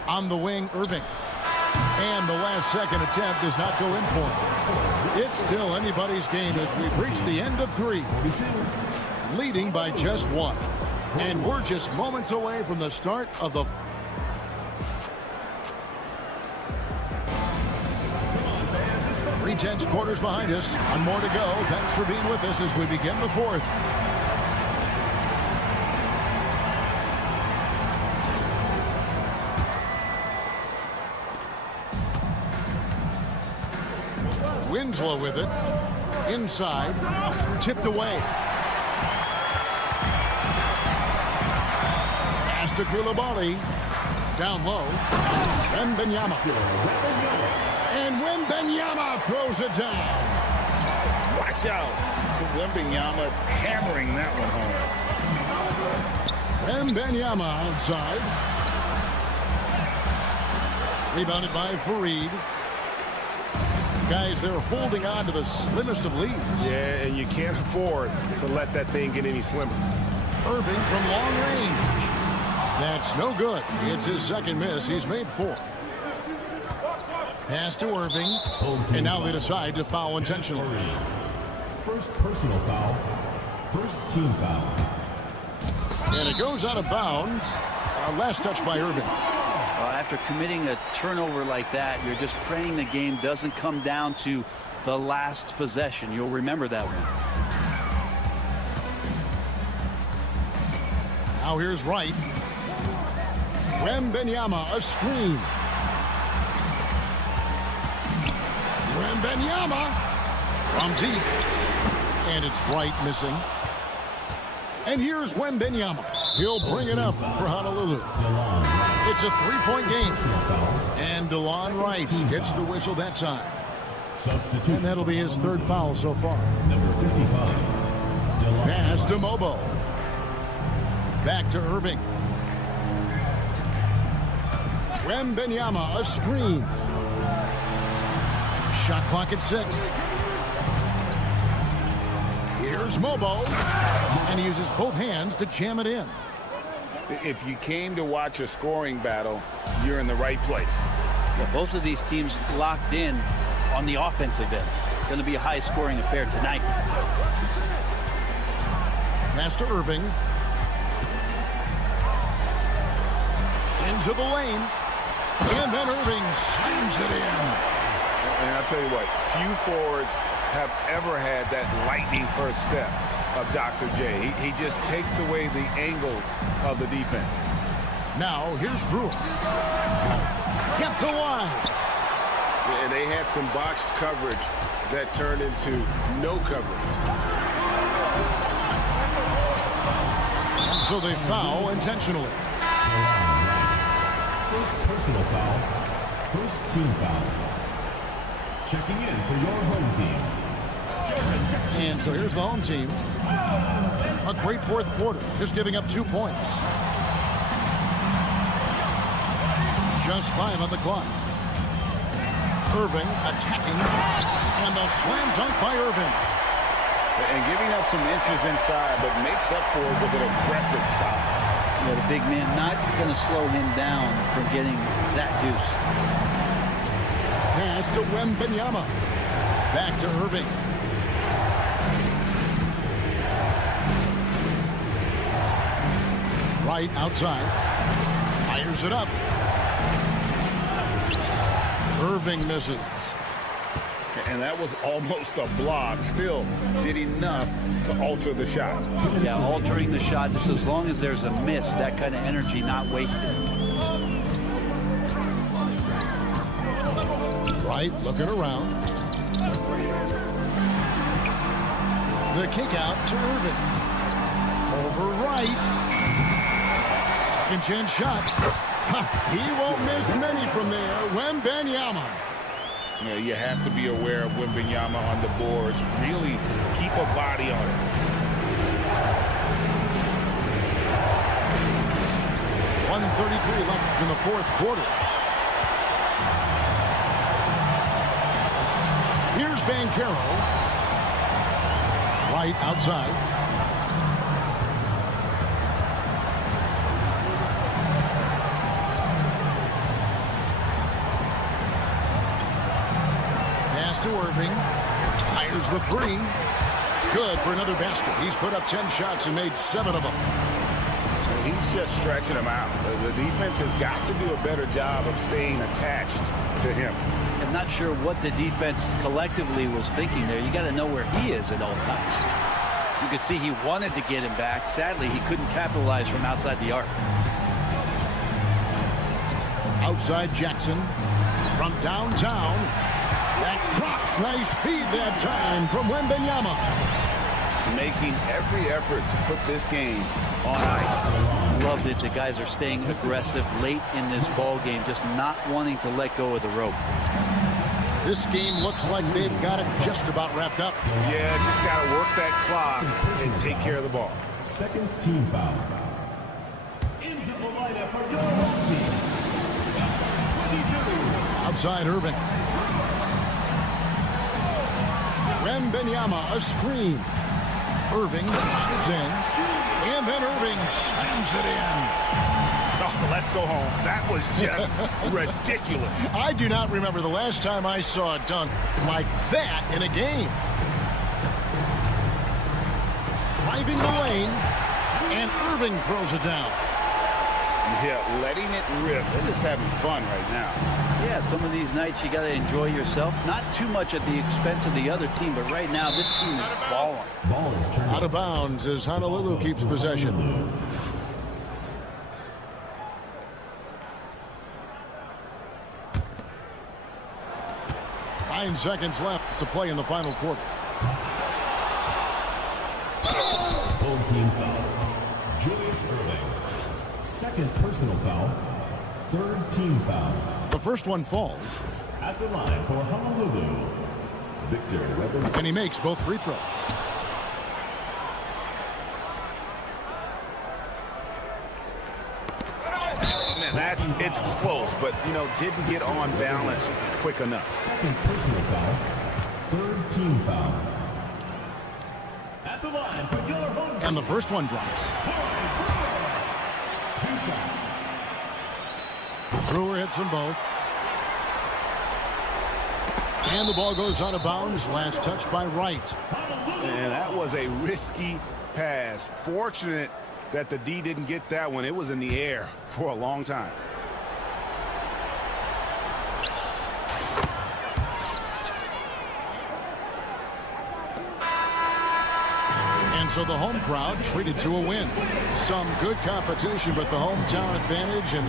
On the wing, Irving. And the last second attempt does not go in for him. It's still anybody's game as we've reached the end of 3. Leading by just 1. And we're just moments away from the start of the... 3/10 quarters behind us. 1 more to go. Thanks for being with us as we begin the 4th. Winslow with it. Inside. Tipped away. Pass to Koulibaly. Down low. Wembanyama. And Wembanyama throws it down. Watch out. Wembanyama hammering that one home. Wembanyama outside. Rebounded by Fareed. Guys, they're holding on to the slimmest of leads. Yeah, and you can't afford to let that thing get any slimmer. Irving from long range. That's no good. It's his second miss. He's made 4. Pass to Irving. And now they decide to foul intentionally. First personal foul. First team foul. And it goes out of bounds. Last touch by Irving. After committing a turnover like that, you're just praying the game doesn't come down to the last possession. You'll remember that one. Now here's Wright. Wembanyama, a screen. Wembanyama from deep. And it's Wright missing. And here's Wembanyama. He'll bring it up for Honolulu. It's a 3-point game. And DeLon Wright gets the whistle that time. And that'll be his 3rd foul so far. Number 55. Pass to Mobo. Back to Irving. Wembanyama, a screen. Shot clock at 6. Here's Mobo. And he uses both hands to jam it in. If you came to watch a scoring battle, you're in the right place. Yeah, both of these teams locked in on the offensive end. Going to be a high-scoring affair tonight. Pass to Irving. Into the lane. And then Irving slams it in. And I'll tell you what, few forwards have ever had that lightning first step of Dr. J. He just takes away the angles of the defense. Now, here's Brewer. Kept alive. And they had some botched coverage that turned into no coverage. And so they foul intentionally. First personal foul. First team foul. Checking in for your home team. And so here's the home team. A great fourth quarter, just giving up 2 points. Just 5 on the clock. Irving attacking. And the slam dunk by Irving. And giving up some inches inside, but makes up for it with an aggressive stop. Yeah, the big man not going to slow him down from getting that deuce. Pass to Wembanyama. Back to Irving. Right outside. Fires it up. Irving misses. And that was almost a block. Still did enough to alter the shot. Yeah, altering the shot just as long as there's a miss, that kind of energy not wasted. Right, looking around. The kick out to Irving. Over right. Second chance shot. He won't miss many from there. Wembanyama. You know, you have to be aware of Wembanyama on the boards. Really keep a body on it. 1:33 left in the fourth quarter. Here's Banchero. Right outside. Pass to Irving. Fires the three. Good for another basket. He's put up 10 shots and made 7 of them. He's just stretching them out. The defense has got to do a better job of staying attached to him. I'm not sure what the defense collectively was thinking there. You got to know where he is at all times. You could see he wanted to get him back. Sadly, he couldn't capitalize from outside the arc. Outside Jackson from downtown. That drops. Nice feed that time from Wembanyama. Making every effort to put this game on ice. Loved it. The guys are staying aggressive late in this ball game, just not wanting to let go of the rope. This game looks like they've got it just about wrapped up. Yeah, just got to work that clock and take care of the ball. Second team foul. Into the lineup for your home team. 22. Outside Irving. Wembanyama, a screen. Irving is in. And then Irving slams it in. Oh, let's go home. That was just ridiculous. I do not remember the last time I saw a dunk like that in a game. Driving the lane, and Irving throws it down. Yeah, letting it rip. They're just having fun right now. Yeah, some of these nights you got to enjoy yourself. Not too much at the expense of the other team, but right now this team is balling. Ball is turned Out of bounds as Honolulu keeps possession. Nine seconds left to play in the final quarter. Home team foul. Julius Irving. Second personal foul. Third team foul. The first one falls. At the line for Honolulu, Victor Weber. And he makes both free throws. It's close, but, you know, didn't get on balance quick enough. Second personal foul. Third team foul. At the line for your home team. And the first one drops. 2 shots. Brewer hits them both. And the ball goes out of bounds. Last touch by Wright. And that was a risky pass. Fortunate that the D didn't get that one. It was in the air for a long time. And so the home crowd treated to a win. Some good competition, but the hometown advantage. And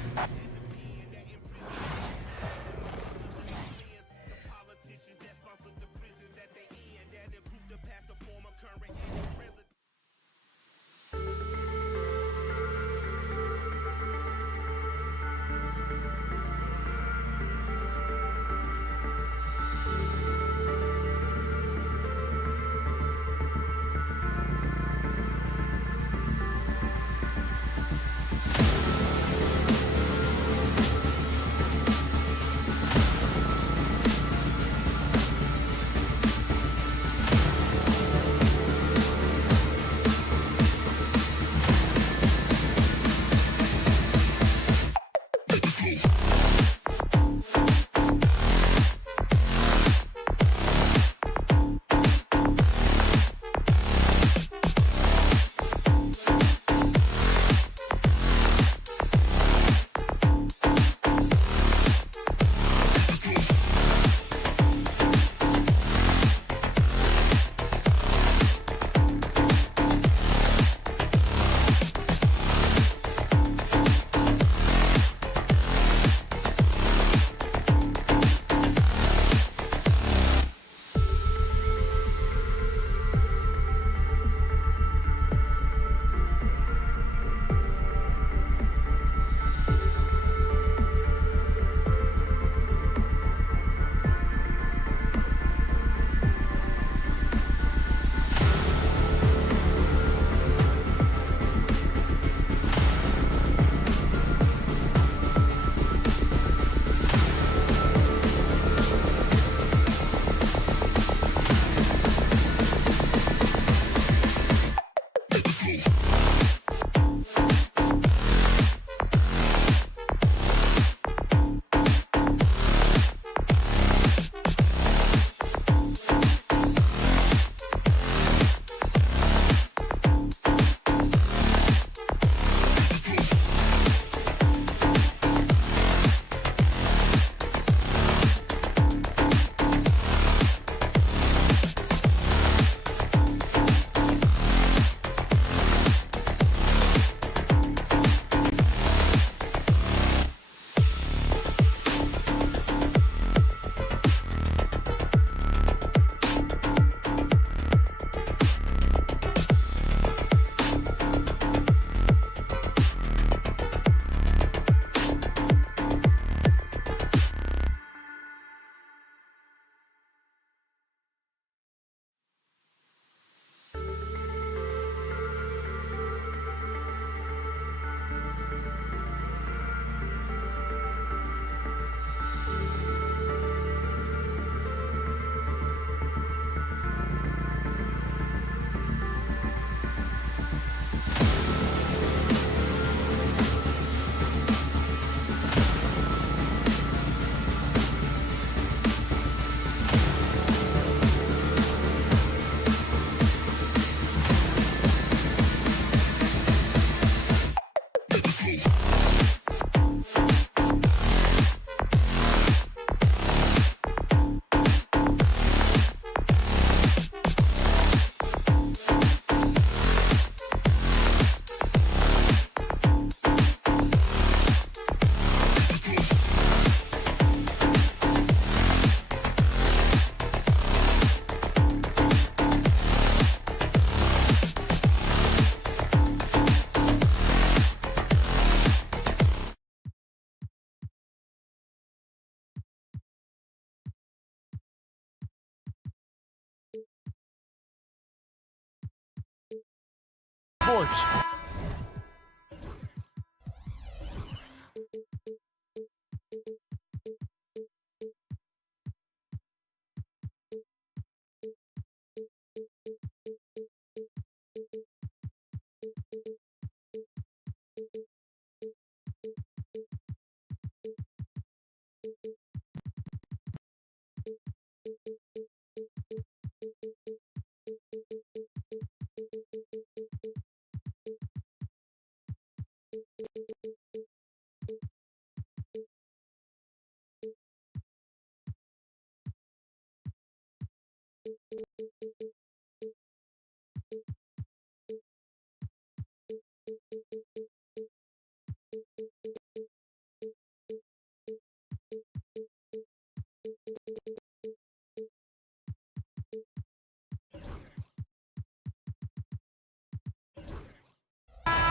sports.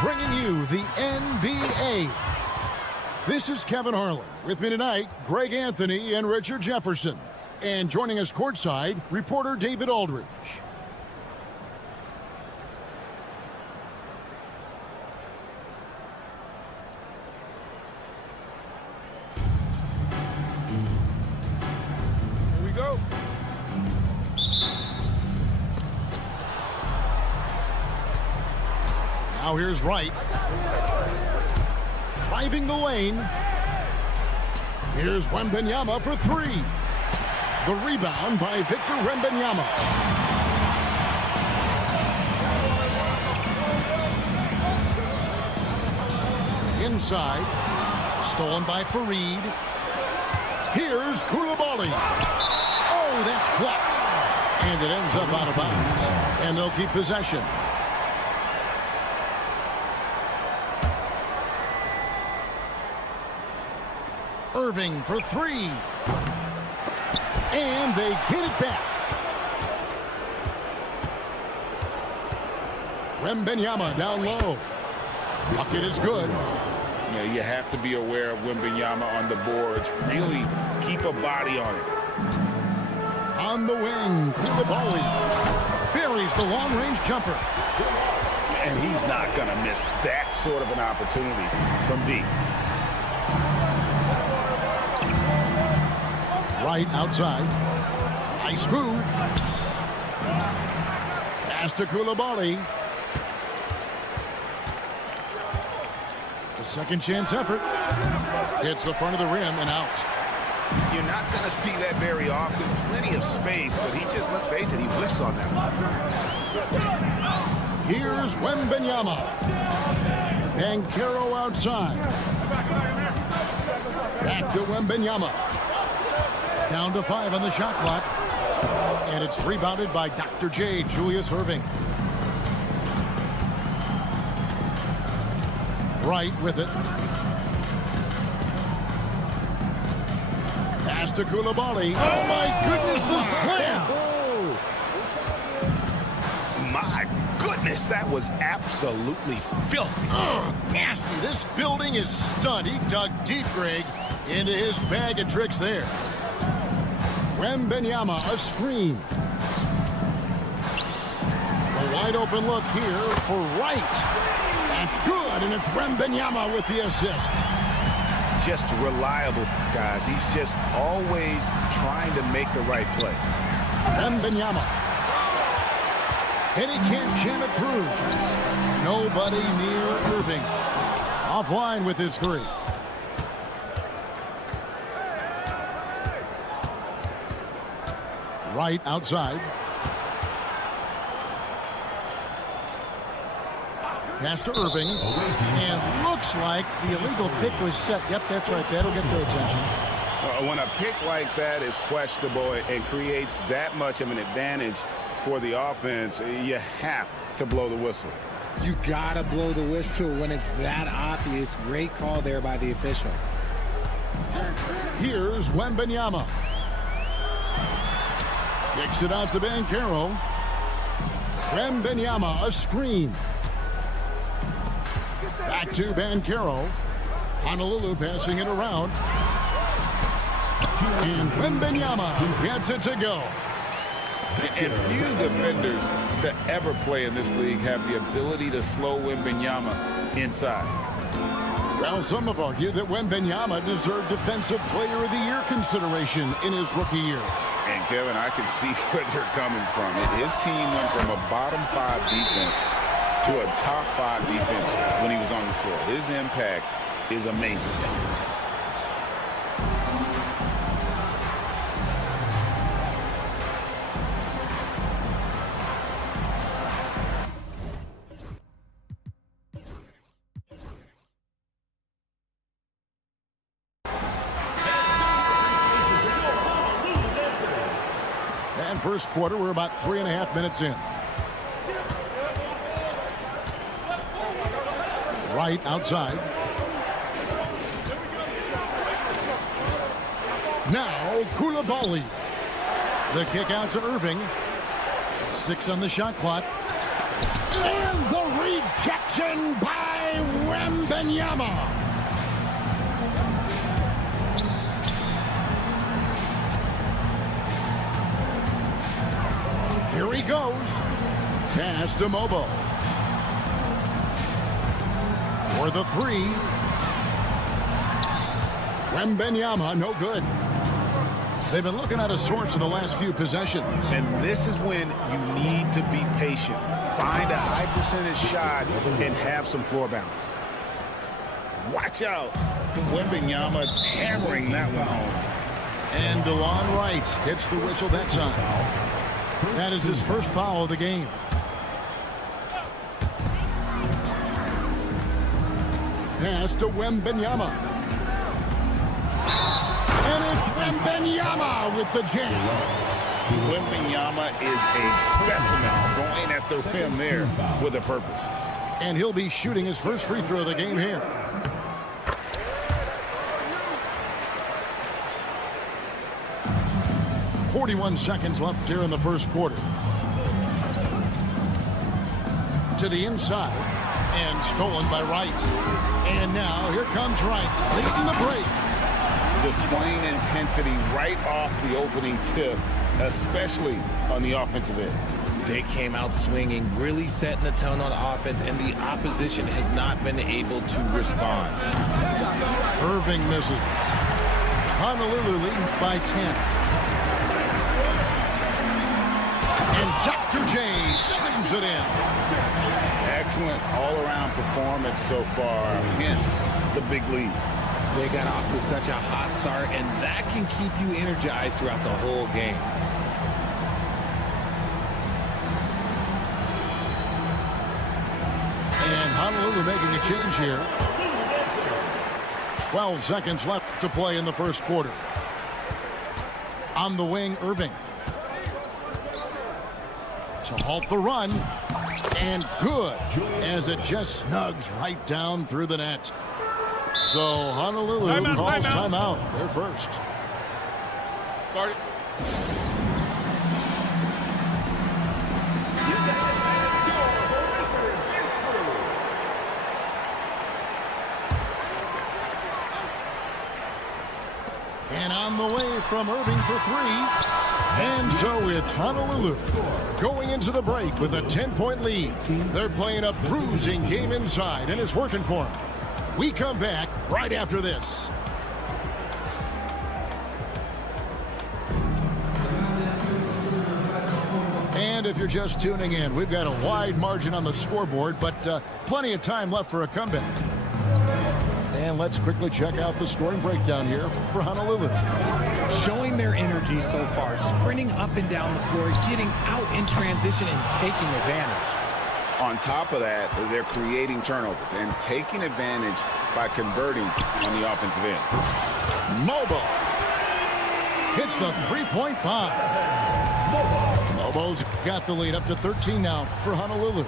Bringing you the NBA. This is Kevin Harlan. With me tonight, Greg Anthony and Richard Jefferson. And joining us courtside, reporter David Aldridge. Here we go. Now here's Wright. Driving the lane. Here's Wembanyama for three. The rebound by Victor Wembanyama. Inside. Stolen by Fareed. Here's Coulibaly. Oh, that's blocked. And it ends up out of bounds. And they'll keep possession. Irving for three. And they get it back. Wembanyama down low. Bucket is good. Yeah, you have to be aware of Wembanyama on the boards. Really keep a body on it. On the wing, Coulibaly buries the long-range jumper. And he's not going to miss that sort of an opportunity from deep. Right outside. Nice move. Pass to Coulibaly. A second chance effort. Hits the front of the rim and out. You're not going to see that very often. Plenty of space, but he just, let's face it, he whiffs on that one. Here's Wembanyama. Banchero outside. Back to Wembanyama. Down to 5 on the shot clock. And it's rebounded by Dr. J, Julius Irving. Right with it. Pass to Coulibaly. Oh, my goodness, the slam! Oh. My goodness, that was absolutely filthy. Oh, nasty. This building is stunned. He dug deep, Greg, into his bag of tricks there. Wembanyama, a screen. A wide open look here for Wright. That's good, and it's Wembanyama with the assist. Just reliable, guys. He's just always trying to make the right play. Wembanyama. And he can't jam it through. Nobody near Irving. Offline with his three. Right outside. Pass to Irving. And looks like the illegal pick was set. Yep, that's right. That'll get their attention. When a pick like that is questionable and creates that much of an advantage for the offense, you have to blow the whistle. You gotta blow the whistle when it's that obvious. Great call there by the official. Here's Wembanyama. Kicks it out to Banchero. Wembanyama, a screen. Back to Banchero. Honolulu passing it around. And Wembanyama gets it to go. And few defenders to ever play in this league have the ability to slow Wembanyama inside. Well, some have argued that Wembanyama deserved Defensive Player of the Year consideration in his rookie year. And, Kevin, I can see where they're coming from. His team went from a bottom 5 defense to a top 5 defense when he was on the floor. His impact is amazing. first quarter. We're about 3.5 minutes in. Right outside. Now Koulibaly. The kick out to Irving. 6 on the shot clock. And the rejection by Wembanyama. Here he goes. Pass to Mobo. For the 3. Wembanyama, no good. They've been looking at a source in the last few possessions. And this is when you need to be patient. Find a high percentage shot and have some floor balance. Watch out. Wembanyama hammering that one home. And DeLon Wright hits the whistle that time. That is his first foul of the game. Pass to Wembanyama. And it's Wembanyama with the jam. Wembanyama is a specimen going at the rim there with a purpose. And he'll be shooting his first free throw of the game here. .41 seconds left here in the first quarter. To the inside. And stolen by Wright. And now here comes Wright leading the break. Displaying intensity right off the opening tip, especially on the offensive end. They came out swinging, really setting the tone on offense, and the opposition has not been able to respond. Irving misses. Honolulu lead by 10. And Dr. J slams it in. Excellent all-around performance so far, hence the big lead. They got off to such a hot start, and that can keep you energized throughout the whole game. And Honolulu making a change here. 12 seconds left to play in the first quarter. On the wing, Irving. To halt the run. And good, as it just snugs right down through the net. So Honolulu calls timeout. They're first. Guard it. And on the way from Irving for 3. And so it's Honolulu going into the break with a 10-point lead. They're playing a bruising game inside, and it's working for them. We come back right after this. And if you're just tuning in, we've got a wide margin on the scoreboard, but plenty of time left for a comeback. And let's quickly check out the scoring breakdown here for Honolulu. Showing their energy so far, sprinting up and down the floor, getting out in transition and taking advantage. On top of that, they're creating turnovers and taking advantage by converting on the offensive end. Mobo hits the three-point bomb. Mobo's got the lead up to 13 now for Honolulu.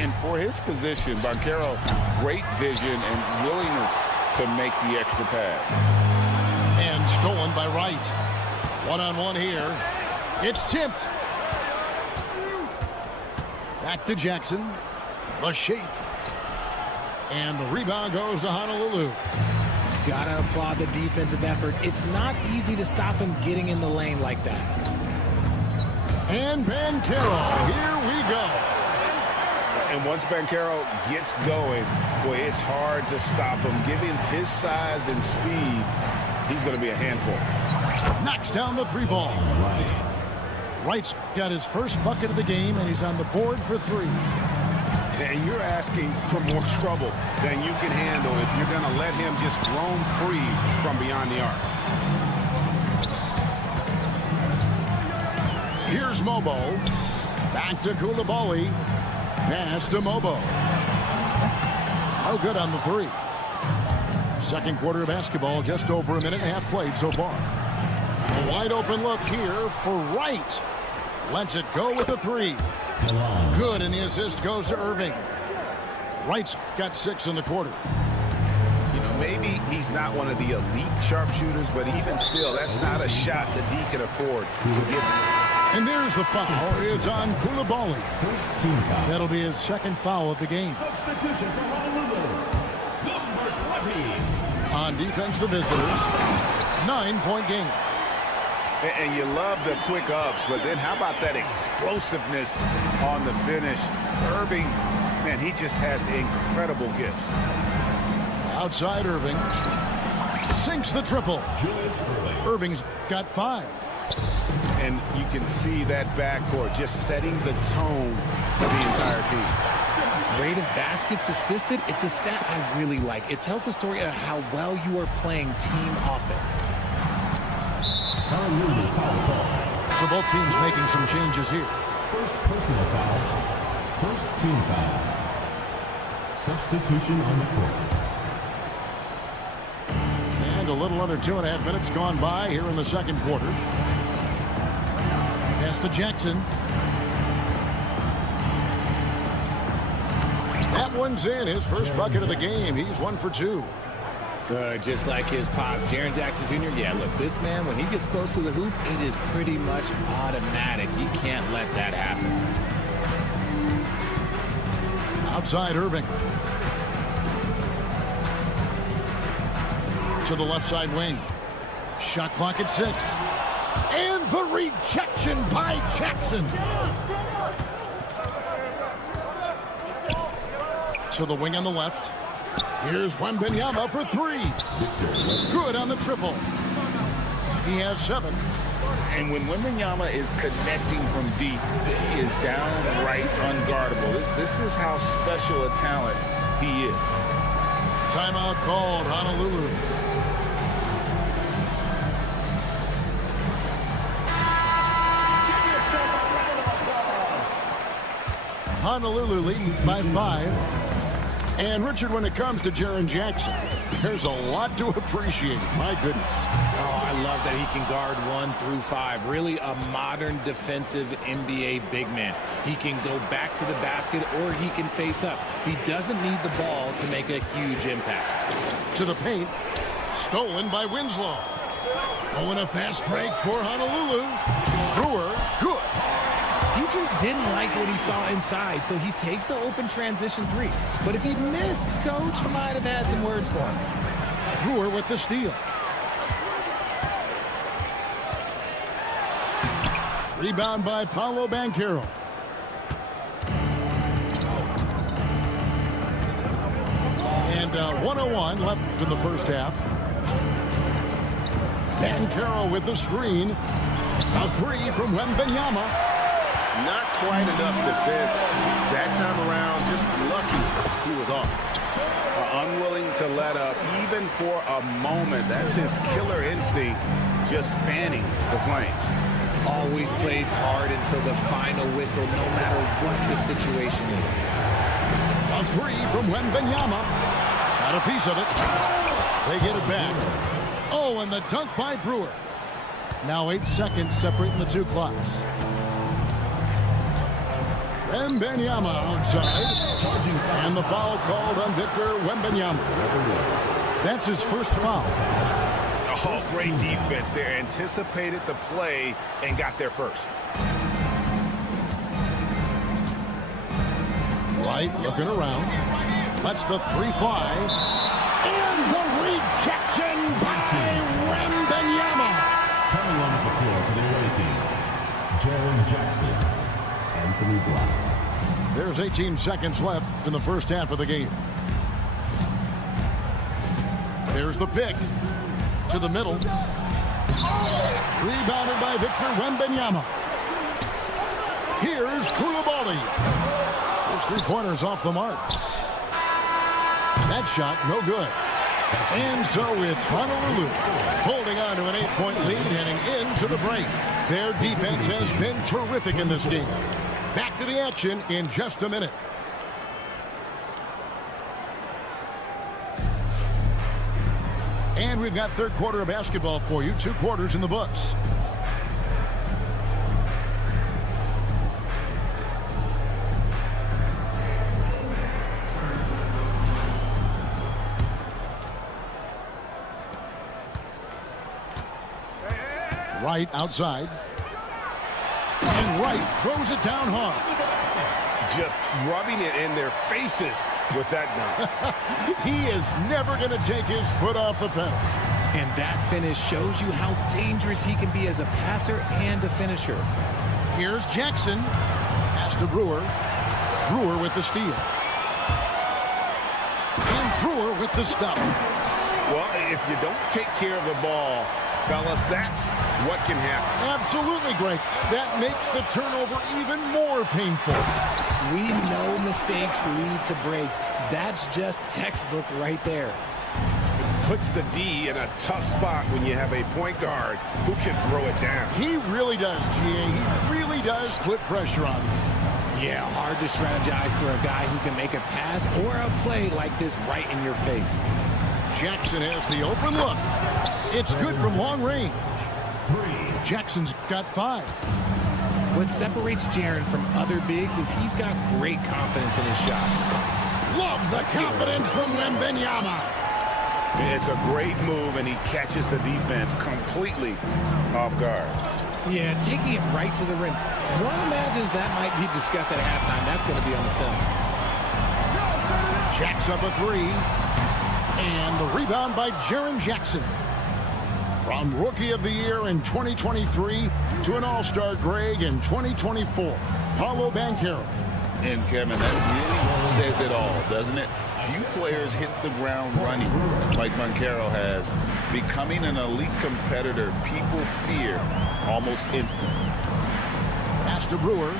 And for his position, Banchero, great vision and willingness to make the extra pass. And stolen by Wright. One-on-one here. It's tipped. Back to Jackson. The shake. And the rebound goes to Honolulu. Gotta applaud the defensive effort. It's not easy to stop him getting in the lane like that. And Banchero, here we go. And once Banchero gets going, boy, it's hard to stop him. Given his size and speed, he's going to be a handful. Knocks down the 3 ball. Wright's got his first bucket of the game, and he's on the board for 3. And you're asking for more trouble than you can handle if you're going to let him just roam free from beyond the arc. Here's Mobo. Back to Koulibaly. Pass to Mobo. Oh, good on the 3. Second quarter of basketball, just over a minute and a half played so far. A wide open look here for Wright. Lets it go with the 3. Good, and the assist goes to Irving. Wright's got 6 in the quarter. You know, maybe he's not one of the elite sharpshooters, but even still, that's not a shot that he can afford to give. And there's the foul. It's on Koulibaly. That'll be his second foul of the game. Substitution for Honolulu, number 20. On defense, the visitors. 9-point game. And you love the quick ups, but then how about that explosiveness on the finish? Irving, man, he just has incredible gifts. Outside Irving. Sinks the triple. Irving's got 5. And you can see that backcourt just setting the tone for the entire team. Rate of baskets assisted, it's a stat I really like. It tells the story of how well you are playing team offense. So both teams making some changes here. First personal foul. First team foul. Substitution on the court. And a little under 2.5 minutes gone by here in the second quarter. Pass to Jackson. That one's in. His first bucket of the game. He's 1 for 2. Just like his pop, Jaren Jackson Jr. Yeah, look, this man, when he gets close to the hoop, it is pretty much automatic. You can't let that happen. Outside Irving. To the left side wing. Shot clock at 6. And the rejection by Jackson. To the wing on the left. Here's Wembanyama for 3. Good on the triple. He has 7. And when Wembanyama is connecting from deep, he is downright unguardable. This is how special a talent he is. Timeout called, Honolulu. Honolulu leading by 5. And, Richard, when it comes to Jaren Jackson, there's a lot to appreciate. My goodness. Oh, I love that he can guard 1 through 5. Really a modern defensive NBA big man. He can go back to the basket or he can face up. He doesn't need the ball to make a huge impact. To the paint. Stolen by Winslow. Oh, and a fast break for Honolulu. Brewer, good. He just didn't like what he saw inside, so he takes the open transition 3. But if he missed, Coach might have had some words for him. Brewer with the steal. Rebound by Paolo Banchero. And 1:01 left for the first half. Banchero with the screen. A 3 from Wembanyama. Not quite enough defense that time around. Just lucky he was off. Unwilling to let up even for a moment. That's his killer instinct, just fanning the flame. Always plays hard until the final whistle, no matter what the situation is. A 3 from Wembanyama. Got a piece of it. They get it back. Oh, and the dunk by Brewer. Now 8 seconds separating the 2 clocks. Wembanyama outside. And the foul called on Victor Wembanyama. That's his first foul. Oh, great defense there. Anticipated the play and got there first. Wright looking around. Lets the 3 fly. And the rejection by Wembanyama. Coming on the floor for the away team, Jaren Jackson, Anthony Black. There's 18 seconds left in the first half of the game. There's the pick. To the middle. Rebounded by Victor Wembanyama. Here's Koulibaly. Those 3 pointers off the mark. That shot, no good. And so it's Honolulu holding on to an 8-point lead heading into the break. Their defense has been terrific in this game. Back to the action in just a minute. And we've got third quarter of basketball for you. 2 quarters in the books. Wright outside. And Wright throws it down hard. Just rubbing it in their faces with that dunk. He is never going to take his foot off the pedal. And that finish shows you how dangerous he can be as a passer and a finisher. Here's Jackson. Pass to Brewer. Brewer with the steal. And Brewer with the stop. Well, if you don't take care of the ball, fellas, that's what can happen. Absolutely, Greg. That makes the turnover even more painful. We know mistakes lead to breaks. That's just textbook right there. It puts the D in a tough spot when you have a point guard who can throw it down. He really does, GA. He really does put pressure on him. Yeah, hard to strategize for a guy who can make a pass or a play like this right in your face. Jackson has the open look. It's good from long range. Jackson's got 5. What separates Jaren from other bigs is he's got great confidence in his shot. Love the confidence from Wembanyama. It's a great move, and he catches the defense completely off guard. Yeah, taking it right to the rim. One imagines that might be discussed at halftime. That's going to be on the film. Jacks up a 3. And the rebound by Jaren Jackson. From Rookie of the Year in 2023 to an All-Star Greg in 2024, Paolo Banchero. And Kevin, that really says it all, doesn't it? Few players hit the ground running like Banchero has. Becoming an elite competitor, people fear almost instantly. Pass to Brewer.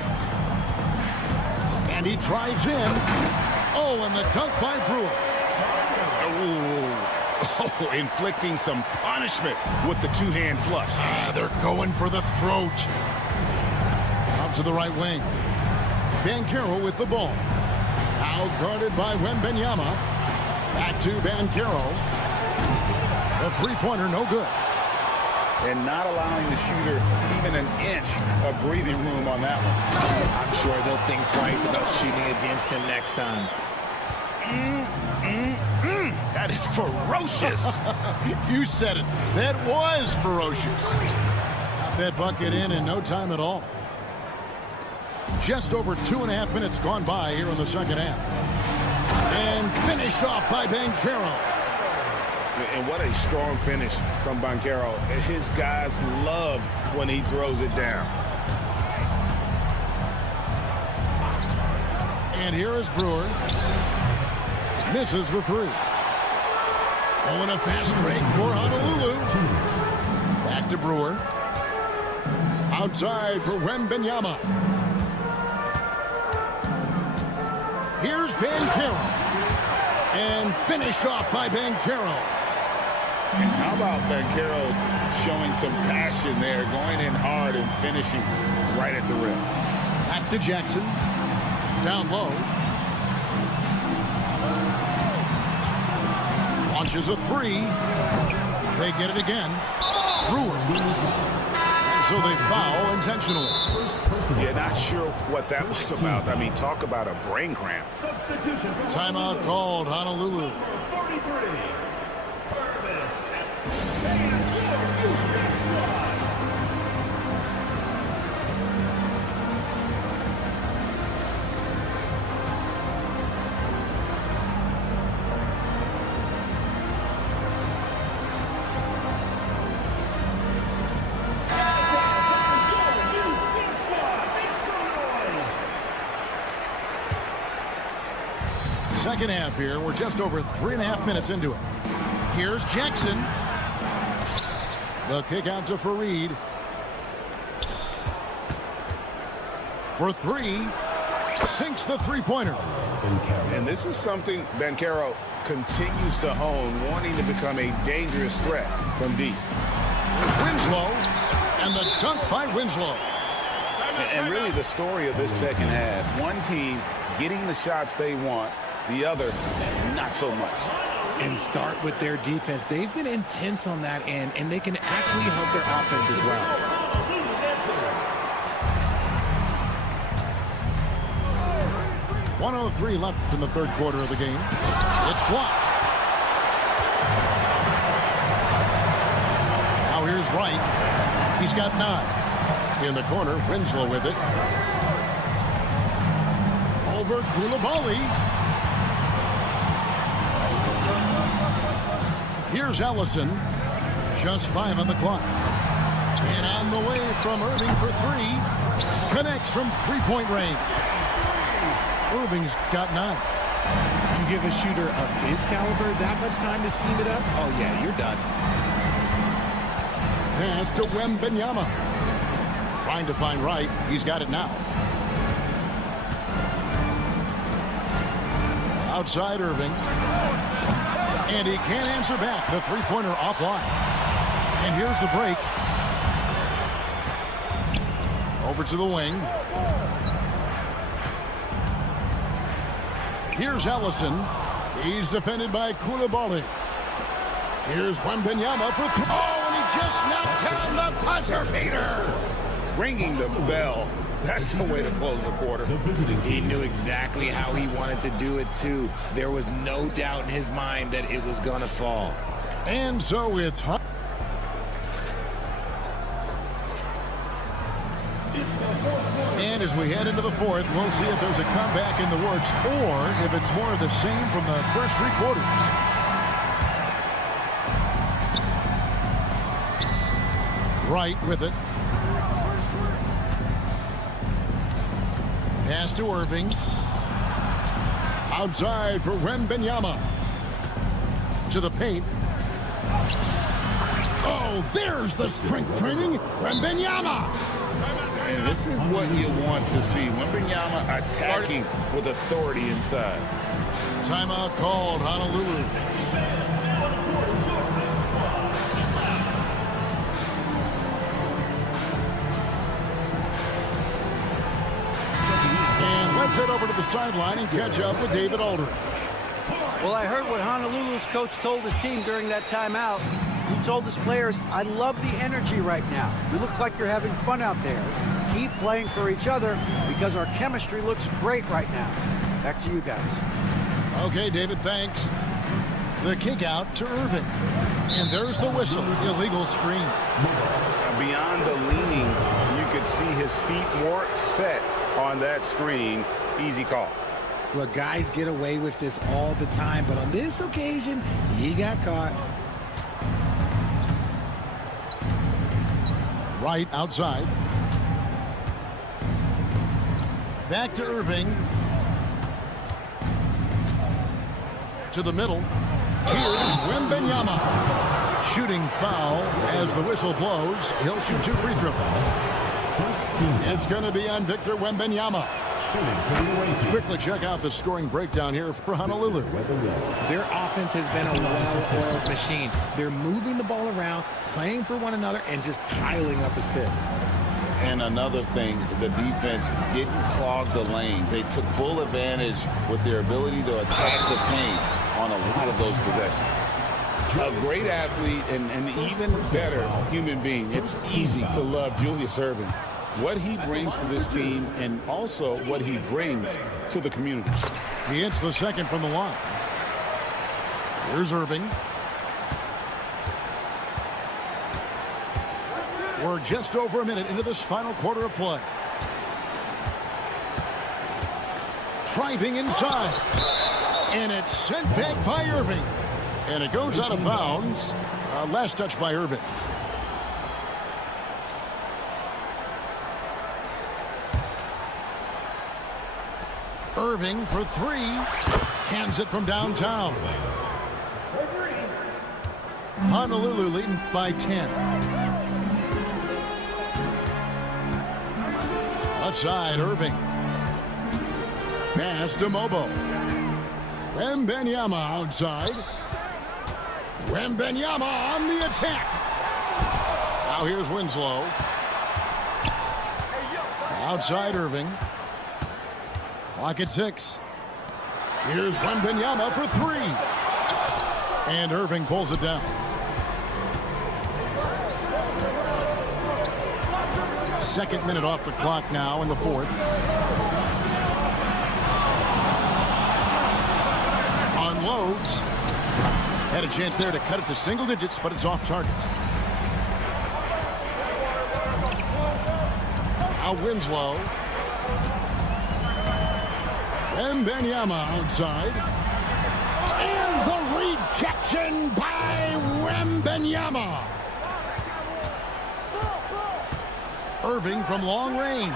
And he drives in. Oh, and the dunk by Brewer. Oh, inflicting some punishment with the 2-hand flush. They're going for the throat. Out to the right wing. Banchero with the ball. Now guarded by Wembanyama. Back to Banchero. The three-pointer no good. And not allowing the shooter even an inch of breathing room on that one. I'm sure they'll think twice about shooting against him next time. That is ferocious. You said it. That was ferocious. Got that bucket in no time at all. Just over 2.5 minutes gone by here in the second half. And finished off by Banchero. And what a strong finish from Banchero. His guys love when he throws it down. And here is Brewer. Misses the 3. Oh, and a fast break for Honolulu. Back to Brewer. Outside for Wembanyama. Here's Banchero. And finished off by Banchero. And how about Banchero showing some passion there, going in hard and finishing right at the rim. Back to Jackson. Down low. Launches a 3. They get it again. Brewer. So they foul intentionally. Yeah, not sure what that was about. I mean, talk about a brain cramp. Timeout called, Honolulu. Second half here. We're just over 3.5 minutes into it. Here's Jackson. The kick out to Fareed. For 3. Sinks the three-pointer. And this is something Banchero continues to hone, wanting to become a dangerous threat from deep. There's Winslow. And the dunk by Winslow. And really the story of this second half, one team getting the shots they want, the other not so much. And start with their defense. They've been intense on that end, and they can actually help their offense as well. .103 left in the third quarter of the game. It's blocked. Now here's Wright. He's got 9. In the corner, Winslow with it. Over Koulibaly. Here's Ellison. Just 5 on the clock. And on the way from Irving for 3. Connects from three-point range. Irving's got 9. You give a shooter of his caliber that much time to seam it up, oh yeah, you're done. Pass to Wembanyama. Trying to find Wright. He's got it now. Outside Irving. And he can't answer back. The three-pointer offline. And here's the break. Over to the wing. Here's Ellison. He's defended by Koulibaly. Here's Wembanyama for 3. Oh, and he just knocked down the buzzer beater. Ringing the bell. That's the way to close the quarter. He knew exactly how he wanted to do it, too. There was no doubt in his mind that it was going to fall. And so it's... And as we head into the fourth, we'll see if there's a comeback in the works or if it's more of the same from the first 3 quarters. Wright with it. Pass to Irving. Outside for Wembanyama. To the paint. Oh, there's the strength training. Wembanyama. And this is what you want to see. Wembanyama attacking with authority inside. Timeout called, Honolulu. And let's head over to the sideline and catch up with David Aldridge. Well, I heard what Honolulu's coach told his team during that timeout. He told his players, I love the energy right now. You look like you're having fun out there. Keep playing for each other because our chemistry looks great right now. Back to you guys. Okay, David, thanks. The kick out to Irving. And there's the whistle. Illegal screen. Beyond the leaning, you could see his feet more set on that screen. Easy call. Look, guys get away with this all the time, but on this occasion, he got caught. Right outside. Back to Irving. To the middle. Here's Wembanyama. Shooting foul as the whistle blows. He'll shoot 2 free throws. It's going to be on Victor Wembanyama. Let's quickly check out the scoring breakdown here for Honolulu. Their offense has been a well-oiled machine. They're moving the ball around, playing for one another, and just piling up assists. And another thing, the defense didn't clog the lanes. They took full advantage with their ability to attack the paint on a lot of those possessions. A great athlete and an even better human being. It's easy to love Julius Irving. What he brings to this team and also what he brings to the community. He hits the second from the line. Here's Irving. We're just over a minute into this final quarter of play. Driving inside. And it's sent back by Irving. And it goes out of bounds. Last touch by Irving. Irving for 3. Cans it from downtown. Honolulu leading by 10. Left side, Irving. Pass to Mobo. Wembanyama outside. Wembanyama on the attack. Now here's Winslow. Outside Irving. Clock at 6. Here's Wembanyama for 3. And Irving pulls it down. Second minute off the clock now in the fourth. Unloads. Had a chance there to cut it to single digits, but it's off target. Now Winslow. Wembanyama outside. And the rejection by Wembanyama. Irving from long range.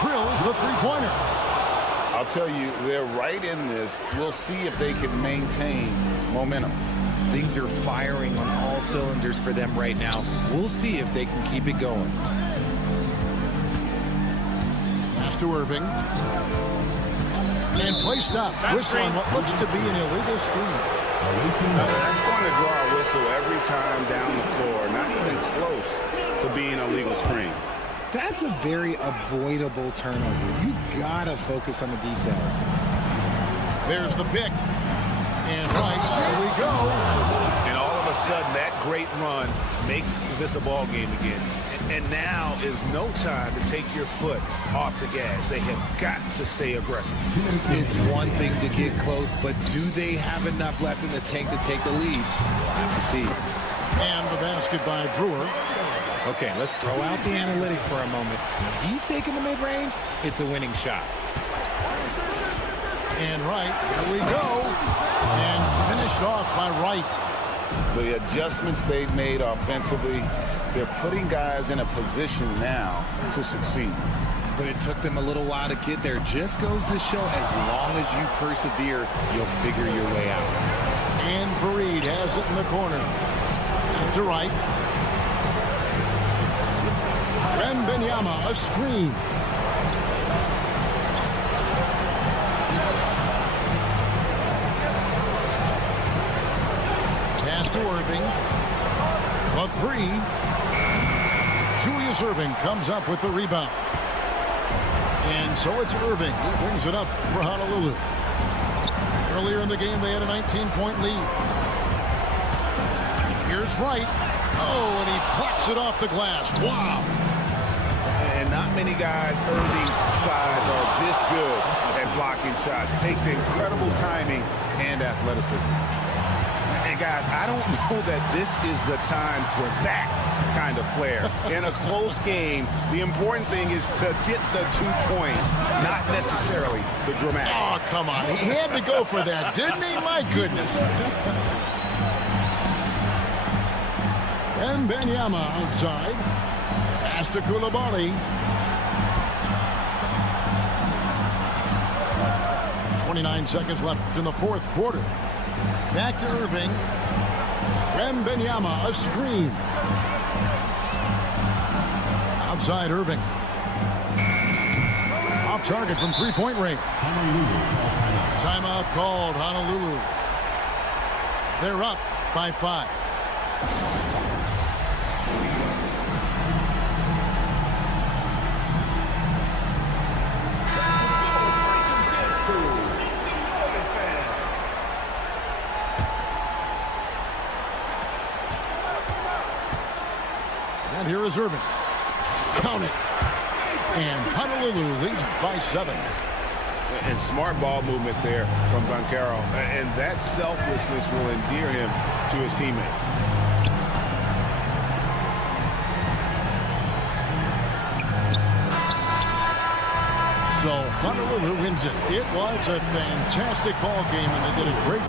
Drills the three-pointer. I'll tell you, they're right in this. We'll see if they can maintain momentum. Things are firing on all cylinders for them right now. We'll see if they can keep it going. Pass to Irving. And play stops. Whistle on what looks to be an illegal screen. That's going to draw a whistle every time down the floor. Not even close to being a legal screen. That's a very avoidable turnover. You gotta focus on the details. There's the pick. And right, here we go. And all of a sudden, that great run makes this a ball game again. And now is no time to take your foot off the gas. They have got to stay aggressive. It's one thing to get close, but do they have enough left in the tank to take the lead? Have to see. And the basket by Brewer. Okay, let's throw out the analytics for a moment. When he's taking the mid-range, it's a winning shot. And right, here we go. And finished off by Wright. The adjustments they've made offensively, they're putting guys in a position now to succeed. But it took them a little while to get there. Just goes to show, as long as you persevere, you'll figure your way out. And Fareed has it in the corner. To Wright. Wembanyama, a screen. Pass to Irving. A three. Julius Irving comes up with the rebound. And so it's Irving who brings it up for Honolulu. Earlier in the game, they had a 19-point lead. Here's Wright. Oh, and he plucks it off the glass. Wow. And not many guys Irving's size are this good at blocking shots. Takes incredible timing and athleticism. And guys, I don't know that this is the time for that kind of flair. In a close game, the important thing is to get the 2 points, not necessarily the dramatics. Oh, come on. He had to go for that, didn't he? My goodness. Wembanyama outside. Pass to Coulibaly. 29 seconds left in the fourth quarter. Back to Irving. Wembanyama, a screen. Outside Irving. Off target from three-point range. Timeout called, Honolulu. They're up by 5. And here is Irving. Count it. And Honolulu leads by 7. And smart ball movement there from Banchero. And that selflessness will endear him to his teammates. So Honolulu wins it. It was a fantastic ball game, and they did a great